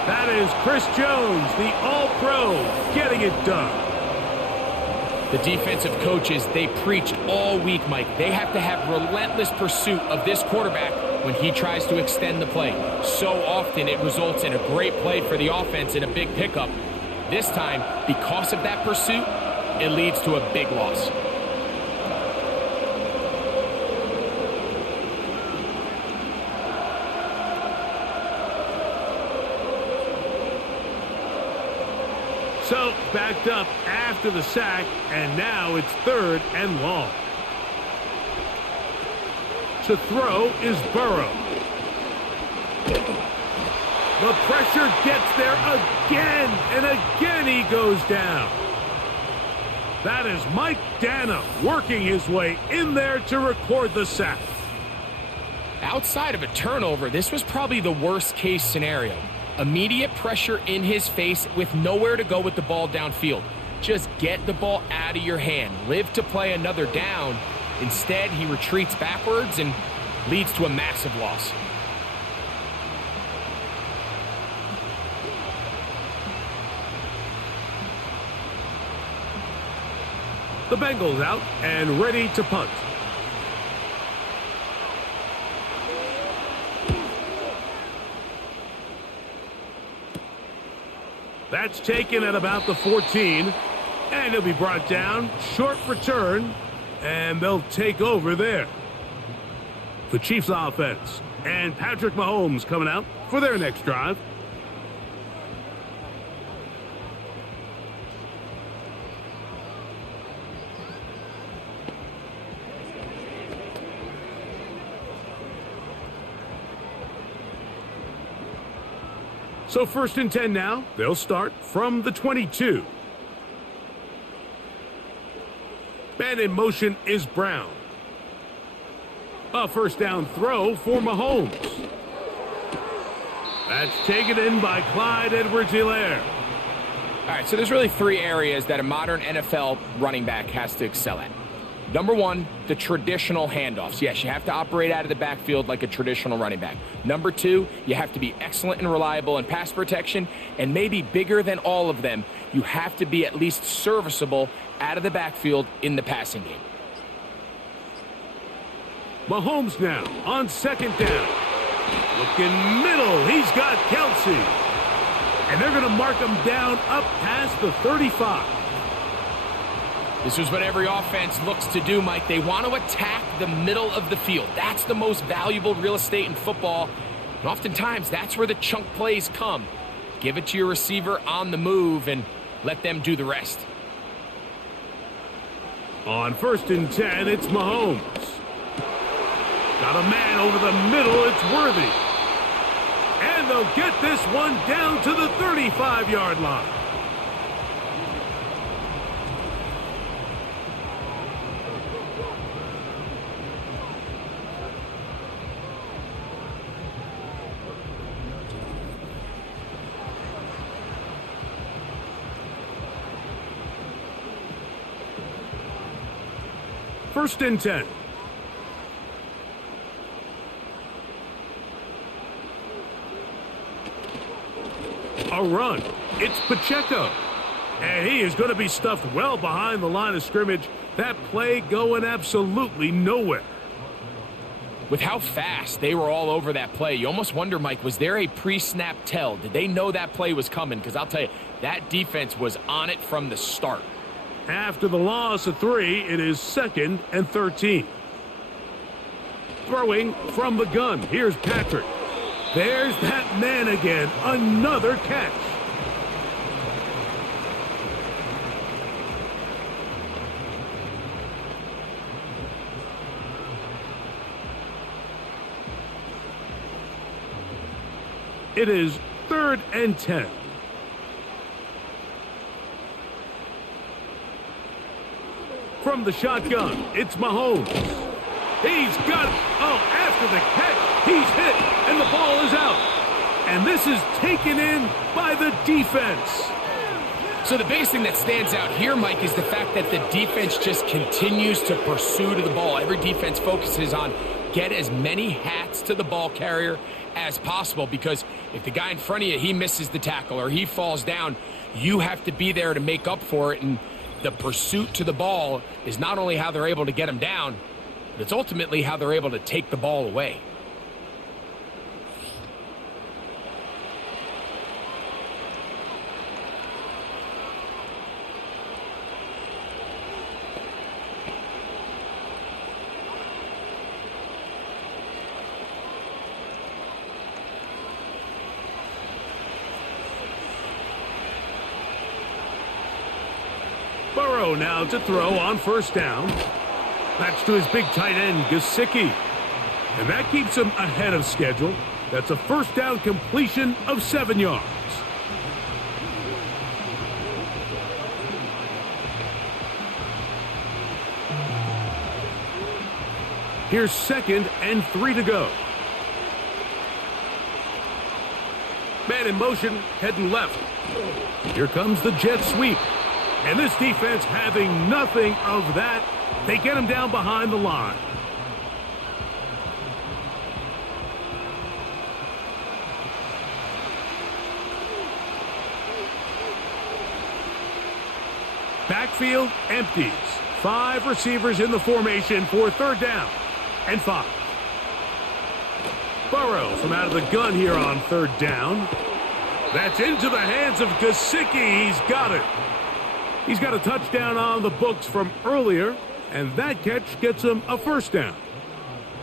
That is Chris Jones, the All-Pro, getting it done. The defensive coaches, they preach all week, Mike. They have to have relentless pursuit of this quarterback when he tries to extend the play. So often it results in a great play for the offense and a big pickup. This time, because of that pursuit, it leads to a big loss. So, backed up after the sack, and now it's third and long. To throw is Burrow. The pressure gets there again, and again he goes down. That is Mike Dana working his way in there to record the sack. Outside of a turnover, this was probably the worst case scenario. Immediate pressure in his face with nowhere to go with the ball downfield. Just get the ball out of your hand. Live to play another down. Instead, he retreats backwards and leads to a massive loss. The Bengals out and ready to punt. That's taken at about the 14, and he'll be brought down. Short return, and they'll take over there. The Chiefs offense and Patrick Mahomes coming out for their next drive. So 1st and 10 now. They'll start from the 22. And in motion is Brown. A first down throw for Mahomes. That's taken in by Clyde Edwards-Helaire. All right, so there's really three areas that a modern NFL running back has to excel at. Number one, the traditional handoffs. Yes, you have to operate out of the backfield like a traditional running back. Number two, you have to be excellent and reliable in pass protection. And maybe bigger than all of them, you have to be at least serviceable out of the backfield in the passing game. Mahomes now on second down. Looking middle, he's got Kelsey. And they're going to mark him down up past the 35. This is what every offense looks to do, Mike. They want to attack the middle of the field. That's the most valuable real estate in football. And oftentimes, that's where the chunk plays come. Give it to your receiver on the move and let them do the rest. On 1st and 10, it's Mahomes. Got a man over the middle, it's Worthy. And they'll get this one down to the 35-yard line. First and 10. A run. It's Pacheco. And he is going to be stuffed well behind the line of scrimmage. That play going absolutely nowhere. With how fast they were all over that play, you almost wonder, Mike, was there a pre-snap tell? Did they know that play was coming? Because I'll tell you, that defense was on it from the start. After the loss of 3, it is 2nd and 13. Throwing from the gun. Here's Patrick. There's that man again. Another catch. It is 3rd and 10. From the shotgun, it's Mahomes. He's got it. Oh, after the catch, he's hit, and the ball is out. And this is taken in by the defense. So the biggest thing that stands out here, Mike, is the fact that the defense just continues to pursue to the ball. Every defense focuses on get as many hats to the ball carrier as possible, because if the guy in front of you, he misses the tackle or he falls down, you have to be there to make up for it. And the pursuit to the ball is not only how they're able to get him down, but it's ultimately how they're able to take the ball away. Burrow now to throw on 1st down. That's to his big tight end, Gesicki. And that keeps him ahead of schedule. That's a 1st down completion of 7 yards. Here's 2nd and 3 to go. Man in motion, heading left. Here comes the jet sweep. And this defense having nothing of that. They get him down behind the line. Backfield empties. 5 receivers in the formation for 3rd down and 5. Burrow from out of the gun here on 3rd down. That's into the hands of Gesicki. He's got it. He's got a touchdown on the books from earlier, and that catch gets him a 1st down.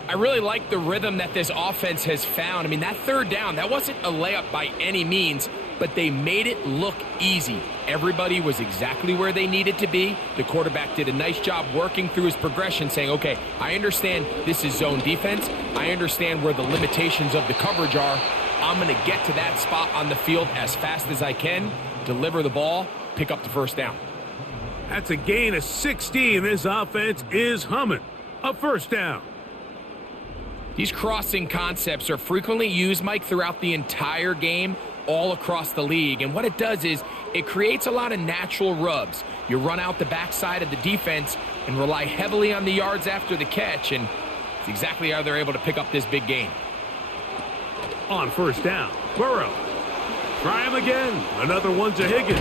I really like the rhythm that this offense has found. I mean, that 3rd down, that wasn't a layup by any means, but they made it look easy. Everybody was exactly where they needed to be. The quarterback did a nice job working through his progression, saying, okay, I understand this is zone defense. I understand where the limitations of the coverage are. I'm going to get to that spot on the field as fast as I can, deliver the ball, pick up the 1st down. That's a gain of 16. This offense is humming. A 1st down. These crossing concepts are frequently used, Mike, throughout the entire game, all across the league. And what it does is it creates a lot of natural rubs. You run out the backside of the defense and rely heavily on the yards after the catch, and it's exactly how they're able to pick up this big gain. On 1st down, Burrow. Try him again. Another one to Higgins.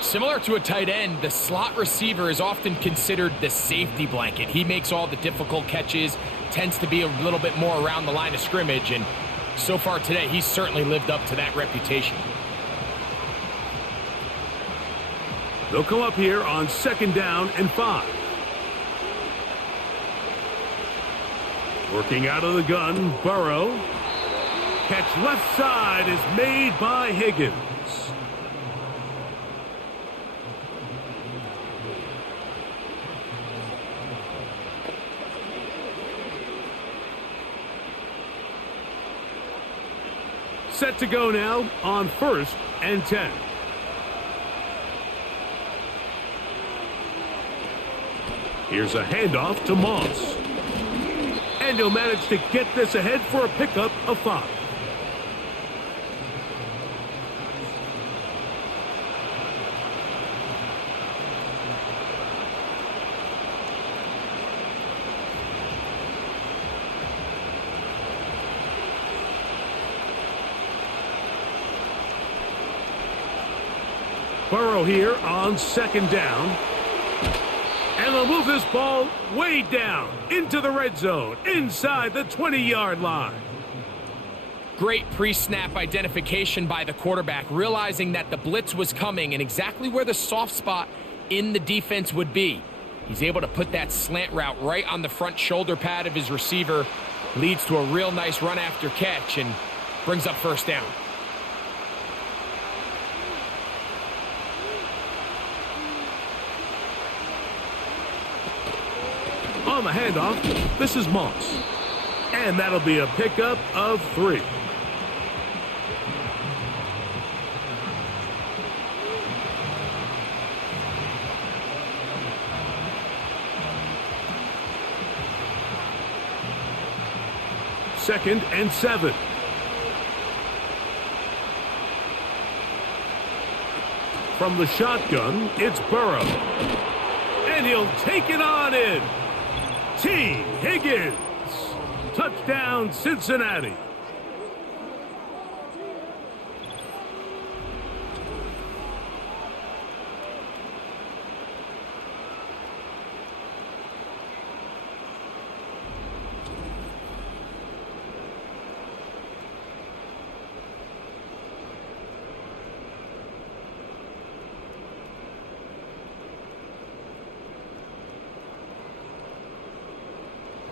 Similar to a tight end, the slot receiver is often considered the safety blanket. He makes all the difficult catches, tends to be a little bit more around the line of scrimmage, and so far today, he's certainly lived up to that reputation. They'll come up here on 2nd down and 5. Working out of the gun, Burrow. Catch left side is made by Higgins. Set to go now on 1st and 10. Here's a handoff to Moss. And he'll manage to get this ahead for a pickup of 5. Burrow here on 2nd down. And will move this ball way down into the red zone, inside the 20-yard line. Great pre-snap identification by the quarterback, realizing that the blitz was coming and exactly where the soft spot in the defense would be. He's able to put that slant route right on the front shoulder pad of his receiver. Leads to a real nice run after catch and brings up first down. On the handoff, this is Moss. And that'll be a pickup of 3. Second and 7. From the shotgun, it's Burrow. And he'll take it on in. T. Higgins. Touchdown, Cincinnati.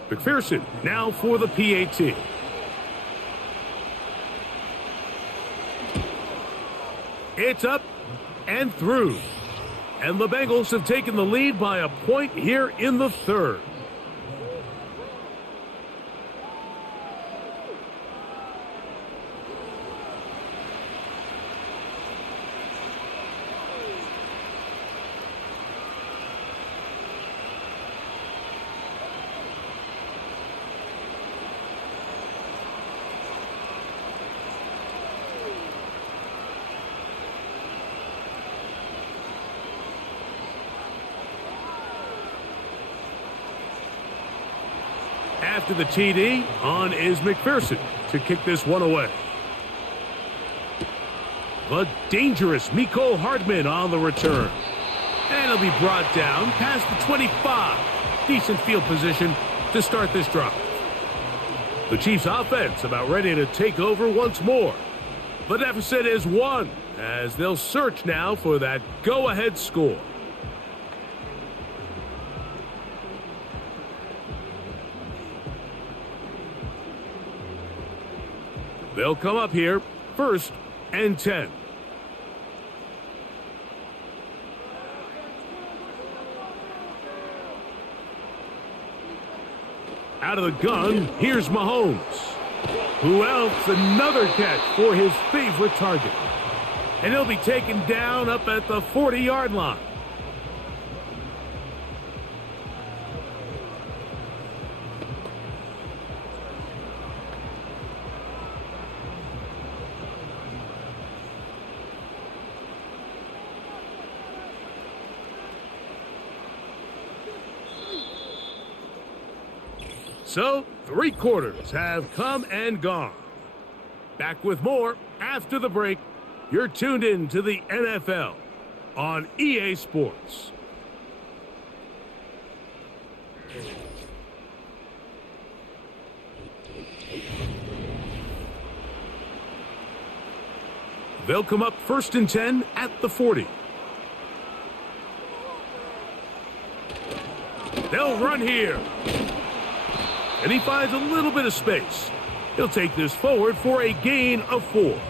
McPherson now for the PAT. It's up and through. And the Bengals have taken the lead by a point here in the third. After the TD, on is McPherson to kick this one away. The dangerous Mecole Hardman on the return. And he'll be brought down past the 25. Decent field position to start this drive. The Chiefs offense about ready to take over once more. The deficit is 1 as they'll search now for that go-ahead score. They'll come up here, 1st and 10. Out of the gun, here's Mahomes. Who else? Another catch for his favorite target. And he'll be taken down up at the 40-yard line. So, 3 quarters have come and gone. Back with more after the break. You're tuned in to the NFL on EA Sports. They'll come up 1st and 10 at the 40. They'll run here. And he finds a little bit of space. He'll take this forward for a gain of 4.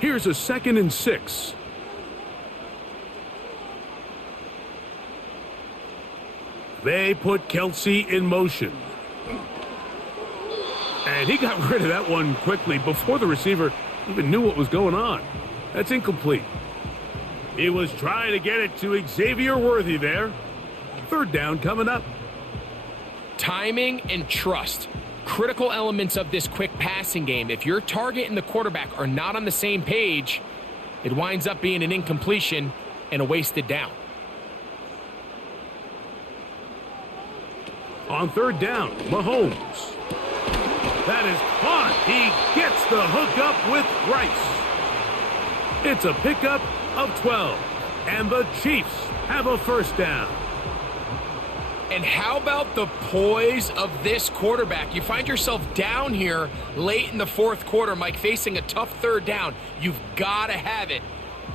Here's a 2nd and 6. They put Kelsey in motion. And he got rid of that one quickly before the receiver even knew what was going on. That's incomplete. He was trying to get it to Xavier Worthy there. 3rd down coming up. Timing and trust. Critical elements of this quick passing game. If your target and the quarterback are not on the same page, it winds up being an incompletion and a wasted down. On 3rd down, Mahomes. That is caught. He gets the hook up with Rice. It's a pickup of 12, and the Chiefs have a first down. And how about the poise of this quarterback? You find yourself down here late in the fourth quarter, Mike, facing a tough third down. You've got to have it.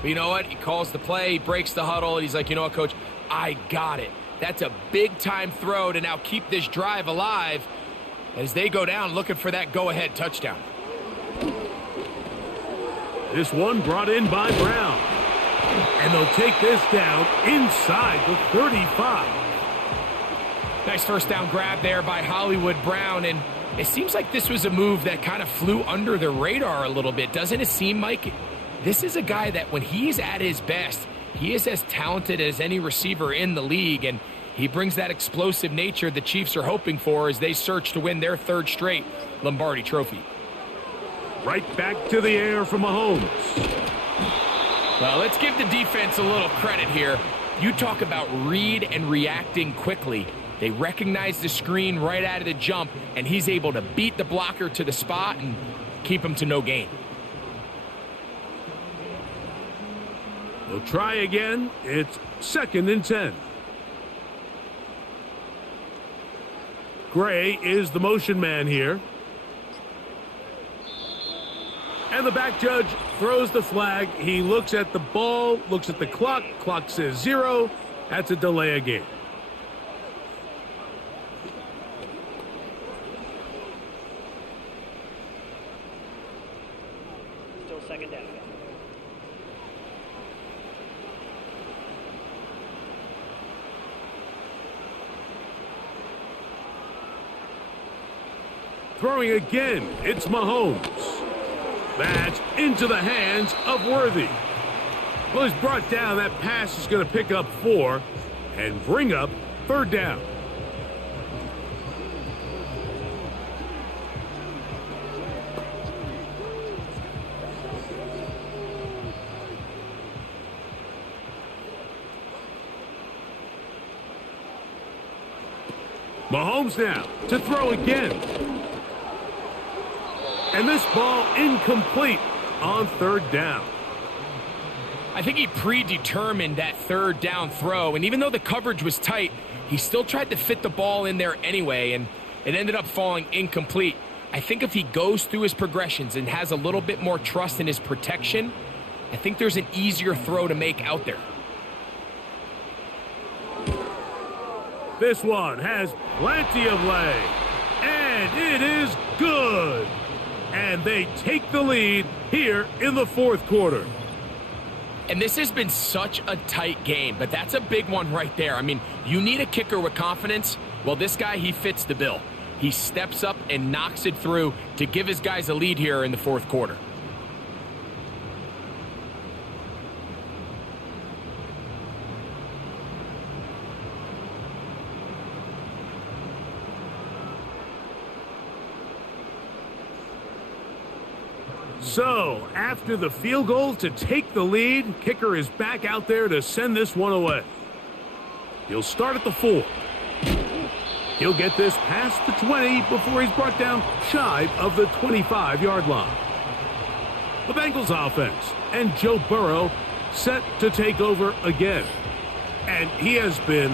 But you know what? He calls the play, he breaks the huddle, and he's like, you know what, Coach? I got it. That's a big-time throw to now keep this drive alive as they go down looking for that go-ahead touchdown. This one brought in by Brown. And they'll take this down inside the 35. Nice first down grab there by Hollywood Brown, and it seems like this was a move that kind of flew under the radar a little bit. Doesn't it seem, Mike? This is a guy that when he's at his best, he is as talented as any receiver in the league, and he brings that explosive nature the Chiefs are hoping for as they search to win their third straight Lombardi Trophy. Right back to the air for Mahomes. Well, let's give the defense a little credit here. You talk about read and reacting quickly. They recognize the screen right out of the jump, and he's able to beat the blocker to the spot and keep him to no gain. They'll try again. It's 2nd and 10. Gray is the motion man here. And the back judge throws the flag. He looks at the ball, looks at the clock. Clock says 0. That's a delay of game. Still 2nd down. Throwing again, it's Mahomes. That's into the hands of Worthy. Well, he's brought down. That pass is going to pick up 4 and bring up 3rd down. Mahomes now to throw again. And this ball incomplete on 3rd down. I think he predetermined that 3rd down throw, and even though the coverage was tight, he still tried to fit the ball in there anyway, and it ended up falling incomplete. I think if he goes through his progressions and has a little bit more trust in his protection, I think there's an easier throw to make out there. This one has plenty of leg, and it is good. And they take the lead here in the 4th quarter. And this has been such a tight game, but that's a big one right there. I mean, you need a kicker with confidence. Well, this guy, he fits the bill. He steps up and knocks it through to give his guys a lead here in the 4th quarter. So, after the field goal to take the lead, kicker is back out there to send this one away. He'll start at the 4. He'll get this past the 20 before he's brought down shy of the 25-yard line. The Bengals offense and Joe Burrow set to take over again. And he has been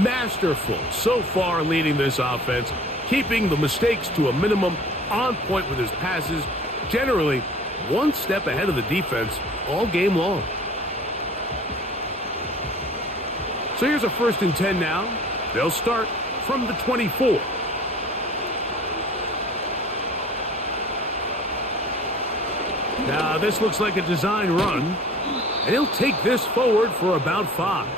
masterful so far leading this offense, keeping the mistakes to a minimum, on point with his passes, generally one step ahead of the defense all game long. So here's a 1st and 10 now. They'll start from the 24. Now this looks like a design run, and he'll take this forward for about 5.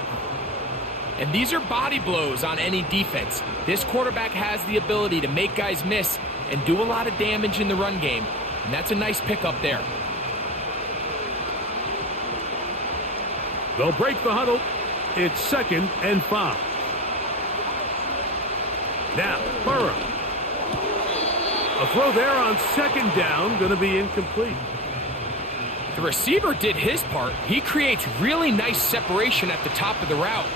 And these are body blows on any defense. This quarterback has the ability to make guys miss and do a lot of damage in the run game. And that's a nice pickup there. They'll break the huddle. It's 2nd and 5. Now, Burrow. A throw there on 2nd down, going to be incomplete. The receiver did his part. He creates really nice separation at the top of the route,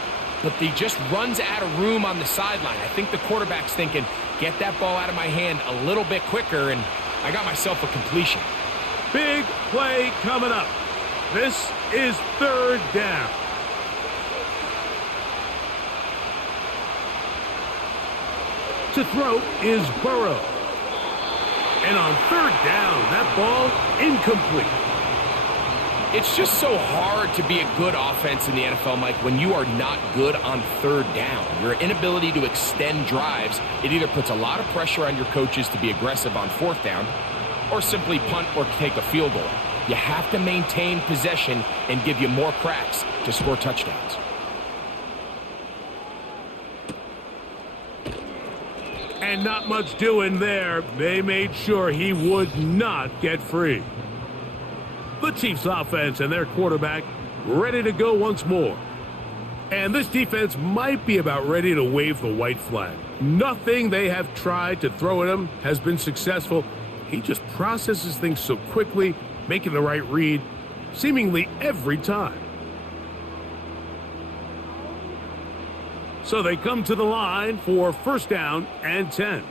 but he just runs out of room on the sideline. I think the quarterback's thinking, get that ball out of my hand a little bit quicker, and I got myself a completion. Big play coming up. This is third down. To throw is Burrow. And on third down, that ball incomplete. It's just so hard to be a good offense in the NFL, Mike, when you are not good on third down. Your inability to extend drives, it either puts a lot of pressure on your coaches to be aggressive on fourth down or simply punt or take a field goal. You have to maintain possession and give you more cracks to score touchdowns. And not much doing there. They made sure he would not get free. The Chiefs offense and their quarterback ready to go once more. And this defense might be about ready to wave the white flag. Nothing they have tried to throw at him has been successful. He just processes things so quickly, making the right read seemingly every time. So they come to the line for first down and 10.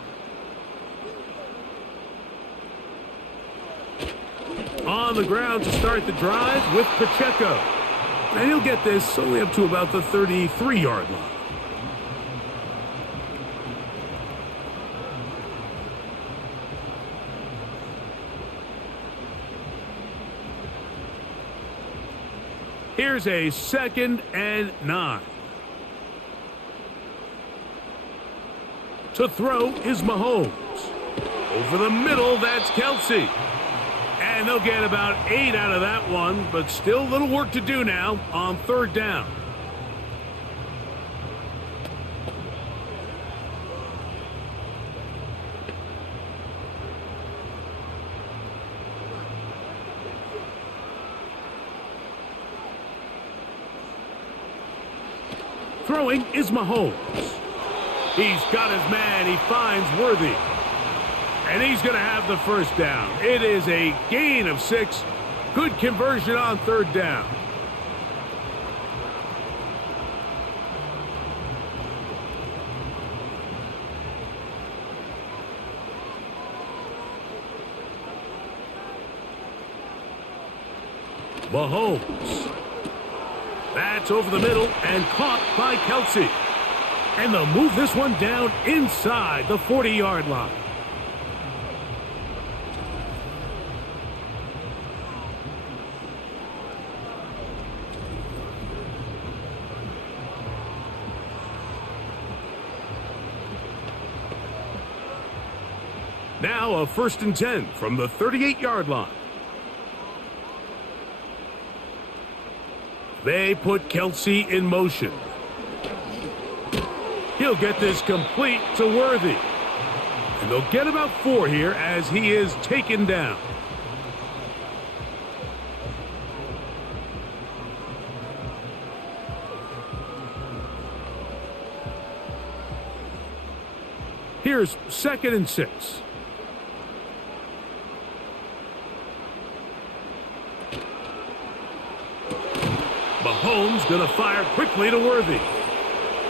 On the ground to start the drive with Pacheco. And he'll get this only up to about the 33-yard line. Here's a 2nd and 9. To throw is Mahomes. Over the middle, that's Kelsey. And they'll get about 8 out of that one, but still a little work to do now on third down. Throwing is Mahomes. He's got his man. He finds Worthy. And he's going to have the first down. It is a gain of 6. Good conversion on third down. Mahomes. That's over the middle and caught by Kelsey. And they'll move this one down inside the 40-yard line. Now a 1st and 10 from the 38-yard line. They put Kelsey in motion. He'll get this complete to Worthy. And they'll get about 4 here as he is taken down. Here's 2nd and 6. Mahomes going to fire quickly to Worthy.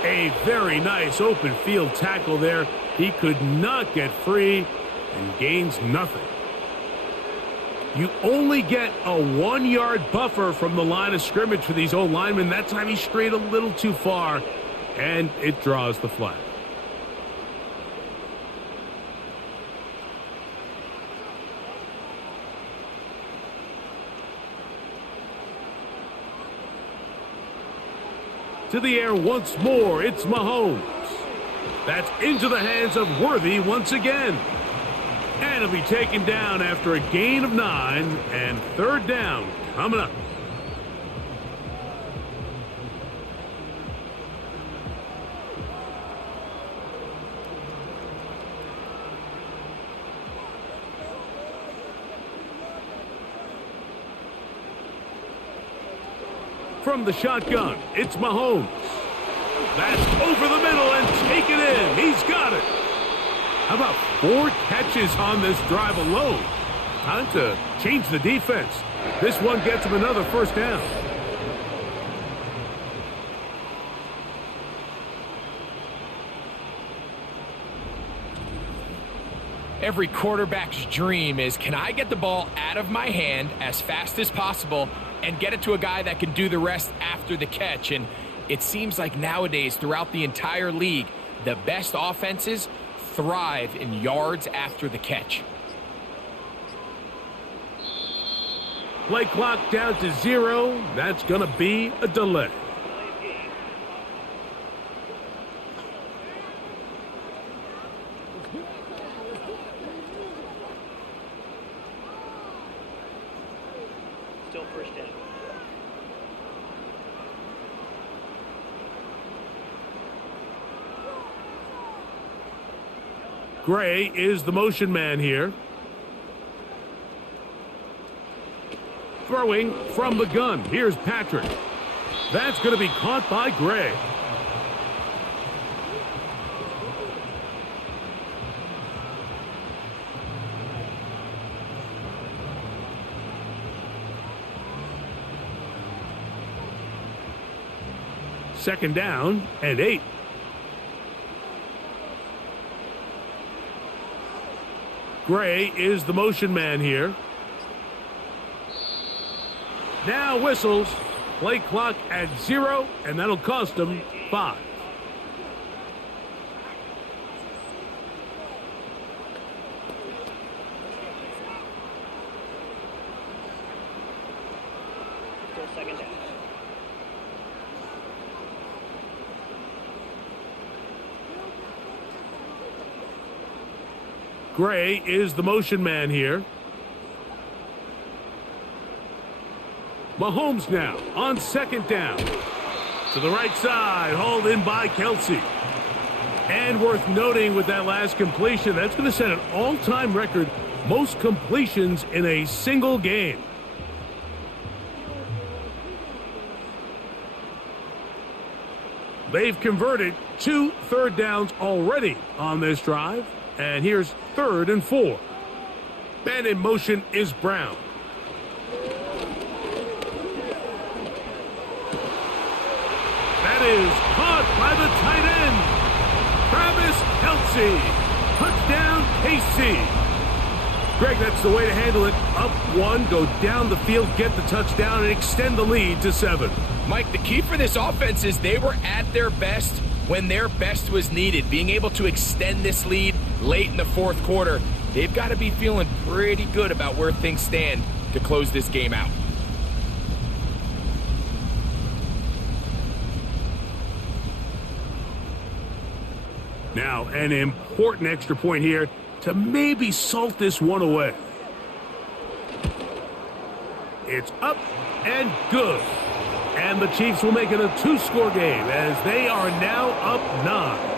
A very nice open field tackle there. He could not get free and gains nothing. You only get a 1-yard buffer from the line of scrimmage for these old linemen. That time he strayed a little too far, and it draws the flag. To the air once more, it's Mahomes. That's into the hands of Worthy once again. And he'll be taken down after a gain of 9, and third down coming up. From the shotgun, it's Mahomes. That's over the middle and taken in. He's got it. How about 4 catches on this drive alone? Time to change the defense. This one gets him another first down. Every quarterback's dream is, can I get the ball out of my hand as fast as possible and get it to a guy that can do the rest after the catch? And it seems like nowadays throughout the entire league, the best offenses thrive in yards after the catch. Play clock down to 0. That's going to be a delay. Still first down. Gray is the motion man here. Throwing from the gun. Here's Patrick. That's going to be caught by Gray. Second down and 8. Gray is the motion man here. Now whistles. Play clock at 0, and that'll cost him 5. Still second down. Gray is the motion man here. Mahomes now on second down. To the right side, hauled in by Kelsey. And worth noting with that last completion, that's going to set an all-time record, most completions in a single game. They've converted 2 third downs already on this drive. And here's 3rd and 4. Man in motion is Brown. That is caught by the tight end, Travis Kelce. Touchdown, KC. Greg, that's the way to handle it. Up 1, go down the field, get the touchdown, and extend the lead to 7. Mike, the key for this offense is they were at their best when their best was needed. Being able to extend this lead late in the 4th quarter, they've got to be feeling pretty good about where things stand to close this game out. Now, an important extra point here to maybe salt this one away. It's up and good. And the Chiefs will make it a 2-score game as they are now up 9.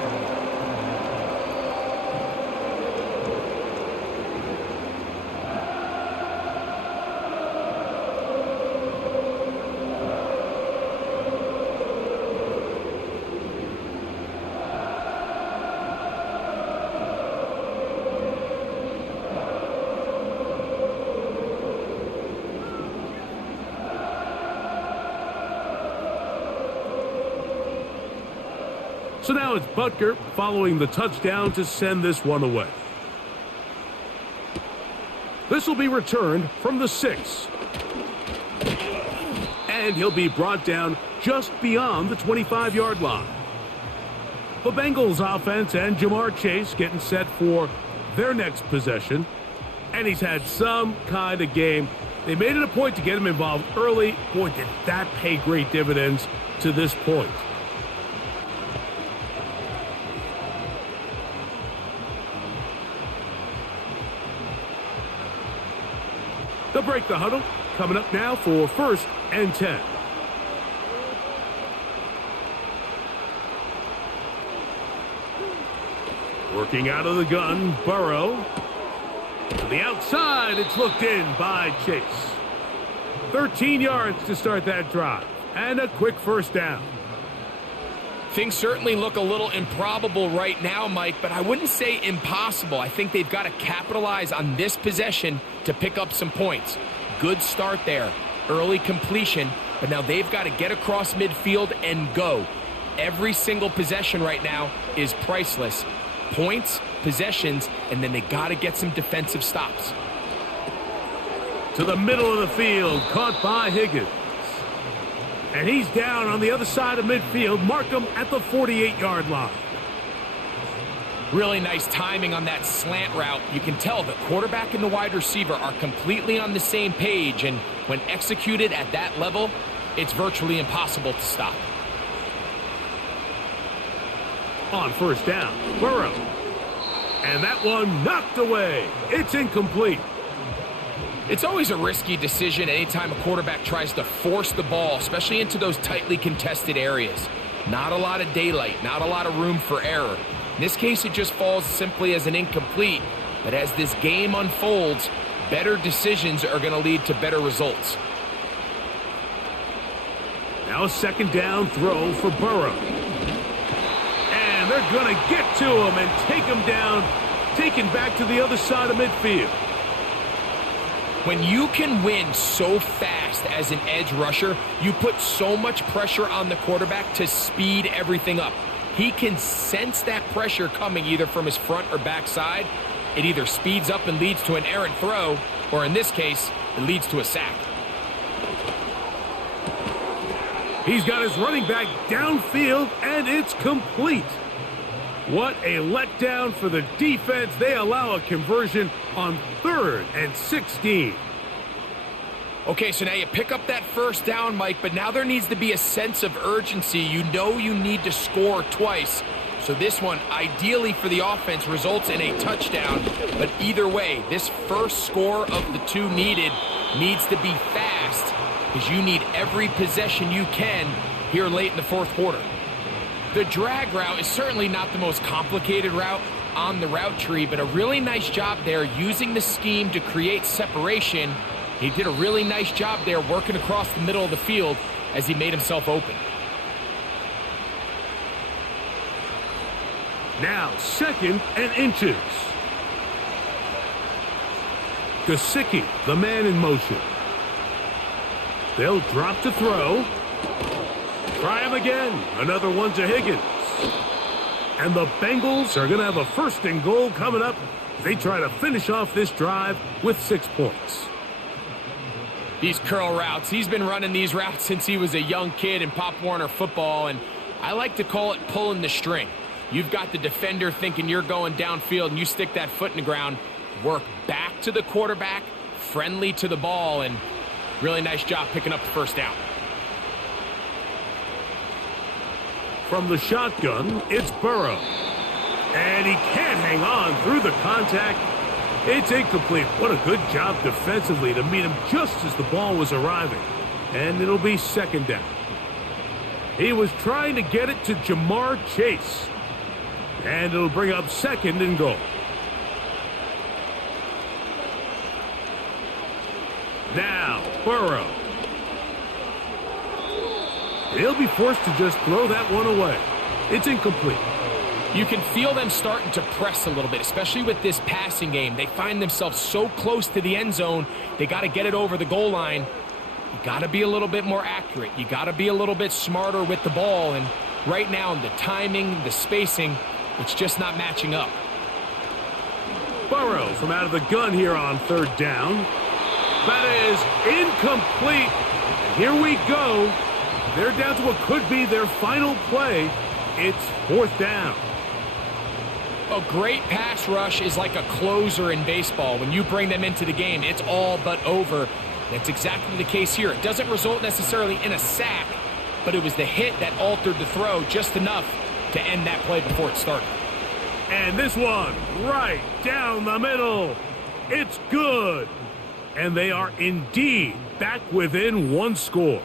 So now it's Butker following the touchdown to send this one away. This will be returned from the 6. And he'll be brought down just beyond the 25-yard line. The Bengals offense and Jamar Chase getting set for their next possession. And he's had some kind of game. They made it a point to get him involved early. Boy, did that pay great dividends to this point. They'll break the huddle. Coming up now for 1st and 10. Working out of the gun, Burrow. To the outside, it's looked in by Chase. 13 yards to start that drive. And a quick 1st down. Things certainly look a little improbable right now, Mike, but I wouldn't say impossible. I think they've got to capitalize on this possession to pick up some points. Good start there. Early completion, but now they've got to get across midfield and go. Every single possession right now is priceless. Points possessions, and then they got to get some defensive stops. To the middle of the field, caught by Higgins. And he's down on the other side of midfield. Mark him at the 48-yard line. Really nice timing on that slant route. You can tell the quarterback and the wide receiver are completely on the same page, and when executed at that level, it's virtually impossible to stop. On first down, Burrow. And that one knocked away. It's incomplete. It's always a risky decision anytime a quarterback tries to force the ball, especially into those tightly contested areas. Not a lot of daylight, not a lot of room for error. In this case, it just falls simply as an incomplete. But as this game unfolds, better decisions are going to lead to better results. Now a second down throw for Burrow. And they're going to get to him and take him down, taken back to the other side of midfield. When you can win so fast as an edge rusher, you put so much pressure on the quarterback to speed everything up. He can sense that pressure coming either from his front or back side. It either speeds up and leads to an errant throw, or in this case, it leads to a sack. He's got his running back downfield, and it's complete. What a letdown for the defense. They allow a conversion on 3rd and 16. Okay, so now you pick up that first down, Mike, but now there needs to be a sense of urgency. You know you need to score twice. So this one, ideally for the offense, results in a touchdown. But either way, this first score of the two needed needs to be fast, because you need every possession you can here late in the fourth quarter. The drag route is certainly not the most complicated route on the route tree, but a really nice job there using the scheme to create separation. He did a really nice job there working across the middle of the field as he made himself open. Now 2nd and inches. Gesicki, the man in motion. They'll drop to throw. Try him again. Another one to Higgins. And the Bengals are going to have a 1st and goal coming up as they try to finish off this drive with 6 points. These curl routes, he's been running these routes since he was a young kid in Pop Warner football, and I like to call it pulling the string. You've got the defender thinking you're going downfield, and you stick that foot in the ground, work back to the quarterback, friendly to the ball, and really nice job picking up the first down. From the shotgun, it's Burrow. And he can't hang on through the contact. It's incomplete. What a good job defensively to meet him just as the ball was arriving. And it'll be 2nd down. He was trying to get it to Jamar Chase. And it'll bring up 2nd and goal. Now, Burrow. He'll be forced to just throw that one away. It's incomplete. You can feel them starting to press a little bit, especially with this passing game. They find themselves so close to the end zone, they got to get it over the goal line. You got to be a little bit more accurate. You got to be a little bit smarter with the ball. And right now, the timing, the spacing, it's just not matching up. Burrow from out of the gun here on 3rd down. That is incomplete. And here we go. They're down to what could be their final play. It's 4th down. A great pass rush is like a closer in baseball. When you bring them into the game, it's all but over. That's exactly the case here. It doesn't result necessarily in a sack, but it was the hit that altered the throw just enough to end that play before it started. And this one right down the middle. It's good. And they are indeed back within 1 score.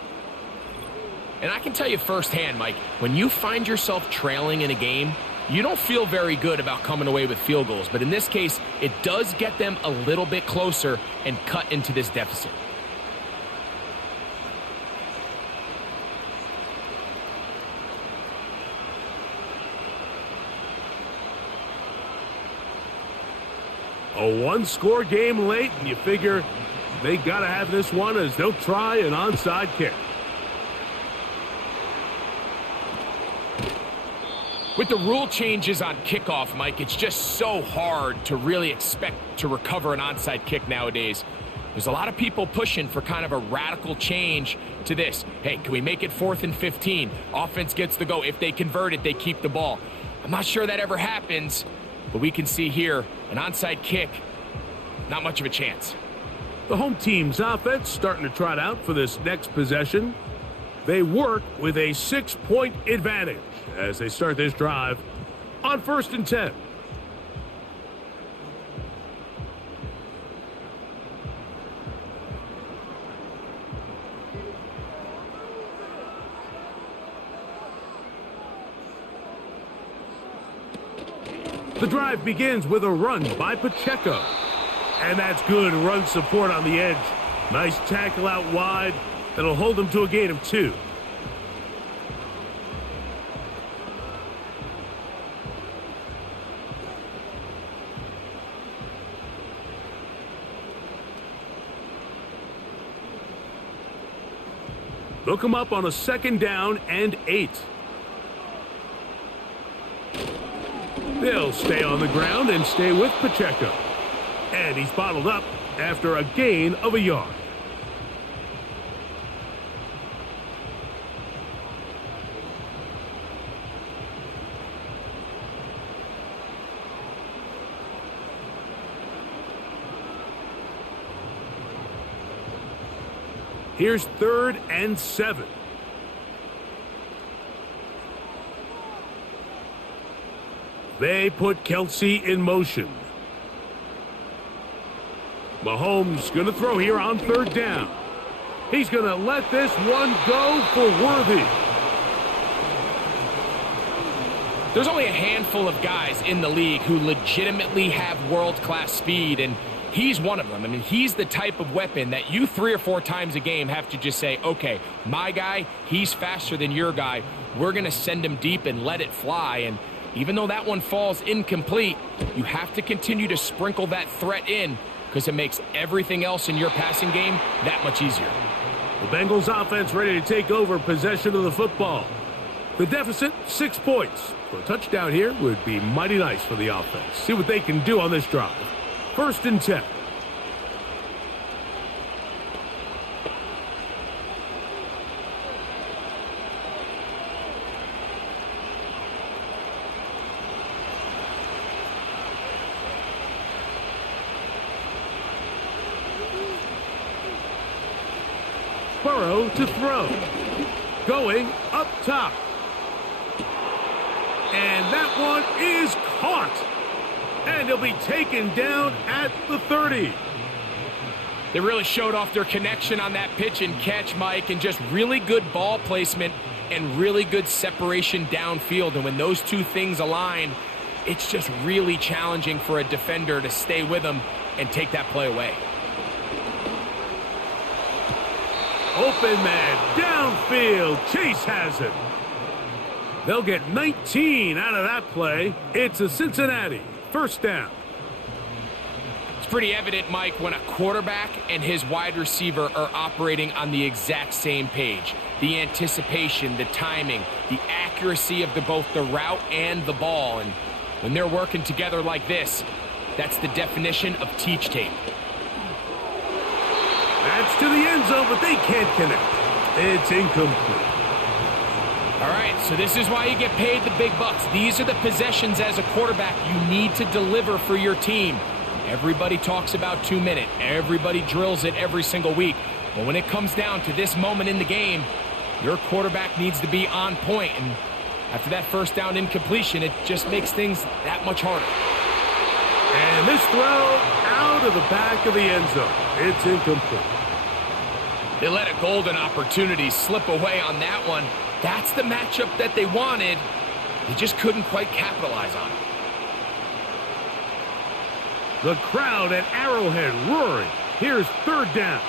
And I can tell you firsthand, Mike, when you find yourself trailing in a game, you don't feel very good about coming away with field goals. But in this case, it does get them a little bit closer and cut into this deficit. A 1-score game late, and you figure they got to have this one as they'll try an onside kick. With the rule changes on kickoff, Mike, it's just so hard to really expect to recover an onside kick nowadays. There's a lot of people pushing for kind of a radical change to this. Hey, can we make it 4th and 15? Offense gets the go. If they convert it, they keep the ball. I'm not sure that ever happens, but we can see here an onside kick, not much of a chance. The home team's offense starting to trot out for this next possession. They work with a 6-point advantage as they start this drive on 1st and 10. The drive begins with a run by Pacheco. And that's good run support on the edge. Nice tackle out wide. That'll hold them to a gain of 2. Look him up on a 2nd down and 8. They'll stay on the ground and stay with Pacheco. And he's bottled up after a gain of a yard. Here's 3rd and 7. They put Kelsey in motion. Mahomes going to throw here on 3rd down. He's going to let this one go for Worthy. There's only a handful of guys in the league who legitimately have world-class speed, and he's one of them. I mean, he's the type of weapon that you 3 or 4 times a game have to just say, okay, my guy, he's faster than your guy. We're going to send him deep and let it fly. And even though that one falls incomplete, you have to continue to sprinkle that threat in because it makes everything else in your passing game that much easier. The Bengals offense ready to take over possession of the football. The deficit, 6 points. So a touchdown here would be mighty nice for the offense. See what they can do on this drive. 1st and 10. Burrow to throw. Going up top. And that one is caught. And he'll be taken down at the 30. They really showed off their connection on that pitch and catch, Mike, and just really good ball placement and really good separation downfield. And when those two things align, it's just really challenging for a defender to stay with them and take that play away. Open man, downfield, Chase has it. They'll get 19 out of that play. It's a Cincinnati 1st down. It's pretty evident, Mike, when a quarterback and his wide receiver are operating on the exact same page. The anticipation, the timing, the accuracy of both the route and the ball. And when they're working together like this, that's the definition of teach tape. That's to the end zone, but they can't connect. It's incomplete. All right, so this is why you get paid the big bucks. These are the possessions as a quarterback you need to deliver for your team. Everybody talks about 2-minute. Everybody drills it every single week. But when it comes down to this moment in the game, your quarterback needs to be on point. And after that 1st down incompletion, it just makes things that much harder. And this throw out of the back of the end zone. It's incomplete. They let a golden opportunity slip away on that one. That's the matchup that they wanted. They just couldn't quite capitalize on it. The crowd at Arrowhead roaring. Here's 3rd down.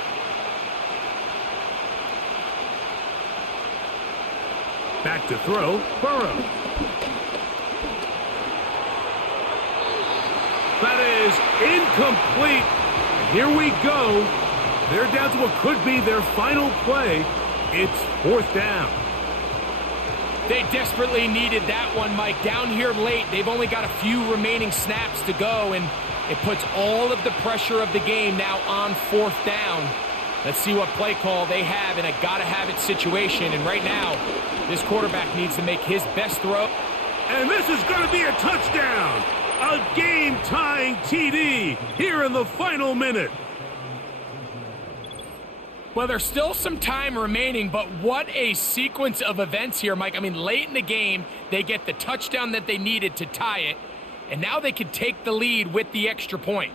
Back to throw, Burrow. That is incomplete. And here we go. They're down to what could be their final play. It's 4th down. They desperately needed that one, Mike. Down here late, they've only got a few remaining snaps to go, and it puts all of the pressure of the game now on 4th down. Let's see what play call they have in a gotta-have-it situation. And right now, this quarterback needs to make his best throw. And this is going to be a touchdown. A game-tying TD here in the final minute. Well, there's still some time remaining, but what a sequence of events here, Mike. I mean, late in the game, they get the touchdown that they needed to tie it, and now they can take the lead with the extra point.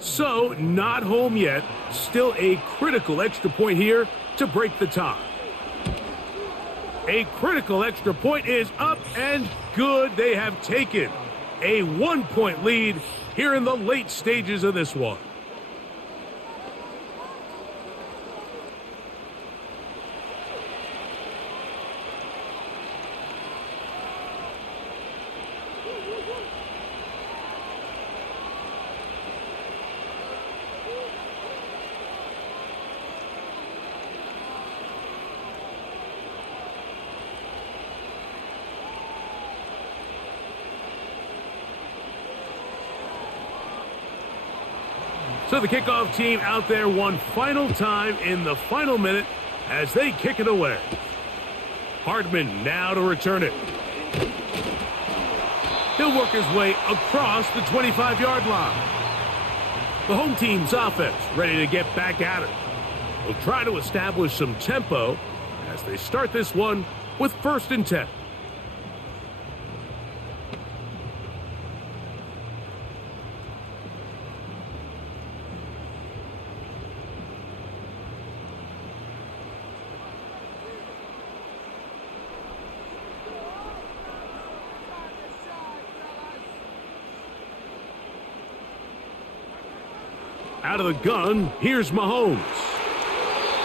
So, not home yet. Still a critical extra point here to break the tie. A critical extra point is up and good. They have taken a 1-point lead here in the late stages of this one. So the kickoff team out there one final time in the final minute as they kick it away. Hardman now to return it. He'll work his way across the 25-yard line. The home team's offense ready to get back at it. They'll try to establish some tempo as they start this one with 1st and 10. Out of the gun, here's Mahomes.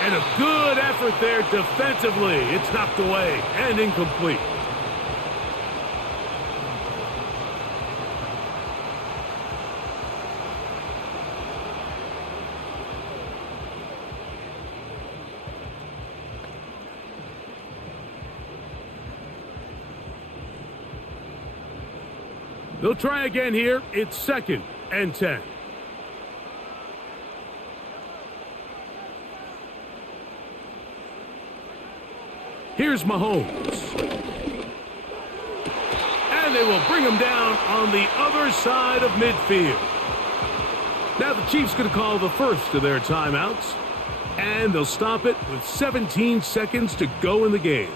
And a good effort there defensively. It's knocked away and incomplete. They'll try again here. It's 2nd and 10. Here's Mahomes. And they will bring him down on the other side of midfield. Now the Chiefs going to call the first of their timeouts. And they'll stop it with 17 seconds to go in the game.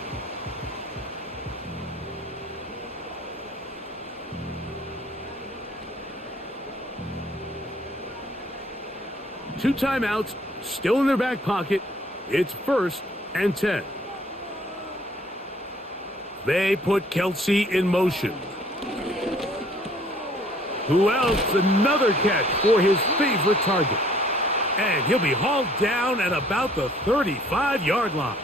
Two timeouts still in their back pocket. It's 1st and 10. They put Kelsey in motion. Who else? Another catch for his favorite target. And he'll be hauled down at about the 35-yard line.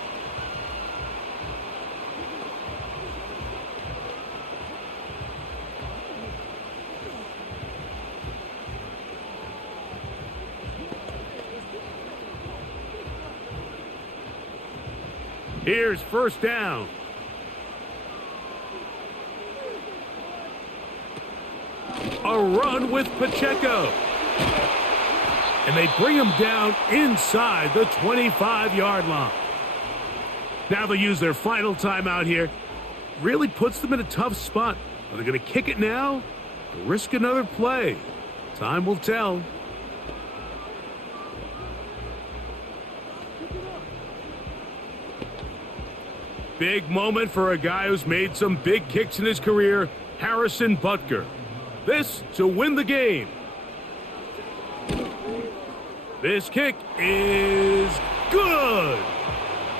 Here's 1st down. A run with Pacheco. And they bring him down inside the 25-yard line. Now they'll use their final timeout here. Really puts them in a tough spot. Are they going to kick it now or risk another play? Time will tell. Big moment for a guy who's made some big kicks in his career, Harrison Butker. This to win the game. This kick is good.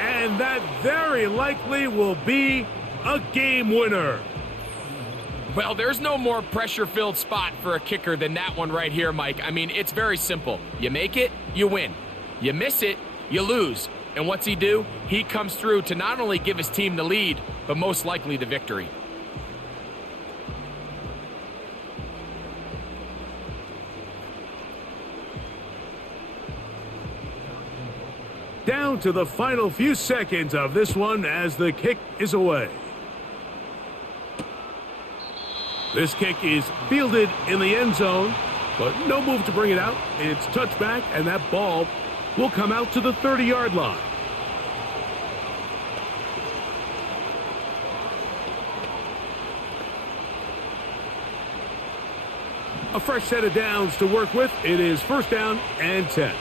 And that very likely will be a game winner. Well, there's no more pressure-filled spot for a kicker than that one right here, Mike. I mean, it's very simple. You make it, you win. You miss it, You lose. And what's he do? He comes through to not only give his team the lead, but most likely the victory. Down to the final few seconds of this one as the kick is away. This kick is fielded in the end zone, but no move to bring it out. It's touchback, and that ball will come out to the 30-yard line. A fresh set of downs to work with. It is first down and 10.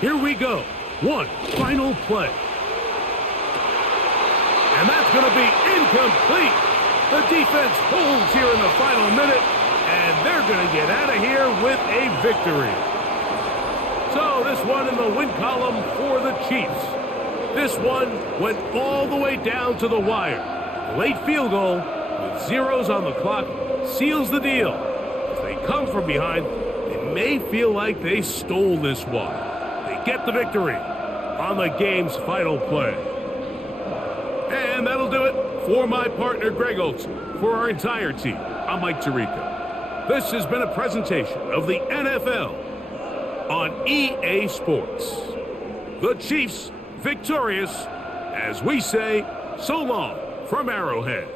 Here we go. One final play. And that's going to be incomplete. The defense holds here in the final minute, and they're going to get out of here with a victory. So this one in the win column for the Chiefs. This one went all the way down to the wire. Late field goal with zeros on the clock seals the deal. As they come from behind, they may feel like they stole this one. They get the victory on the game's final play. And that'll do it for my partner Greg Oates. For our entire team, I'm Mike Tirico. This has been a presentation of the NFL on EA Sports. The Chiefs victorious, as we say, so long from Arrowhead.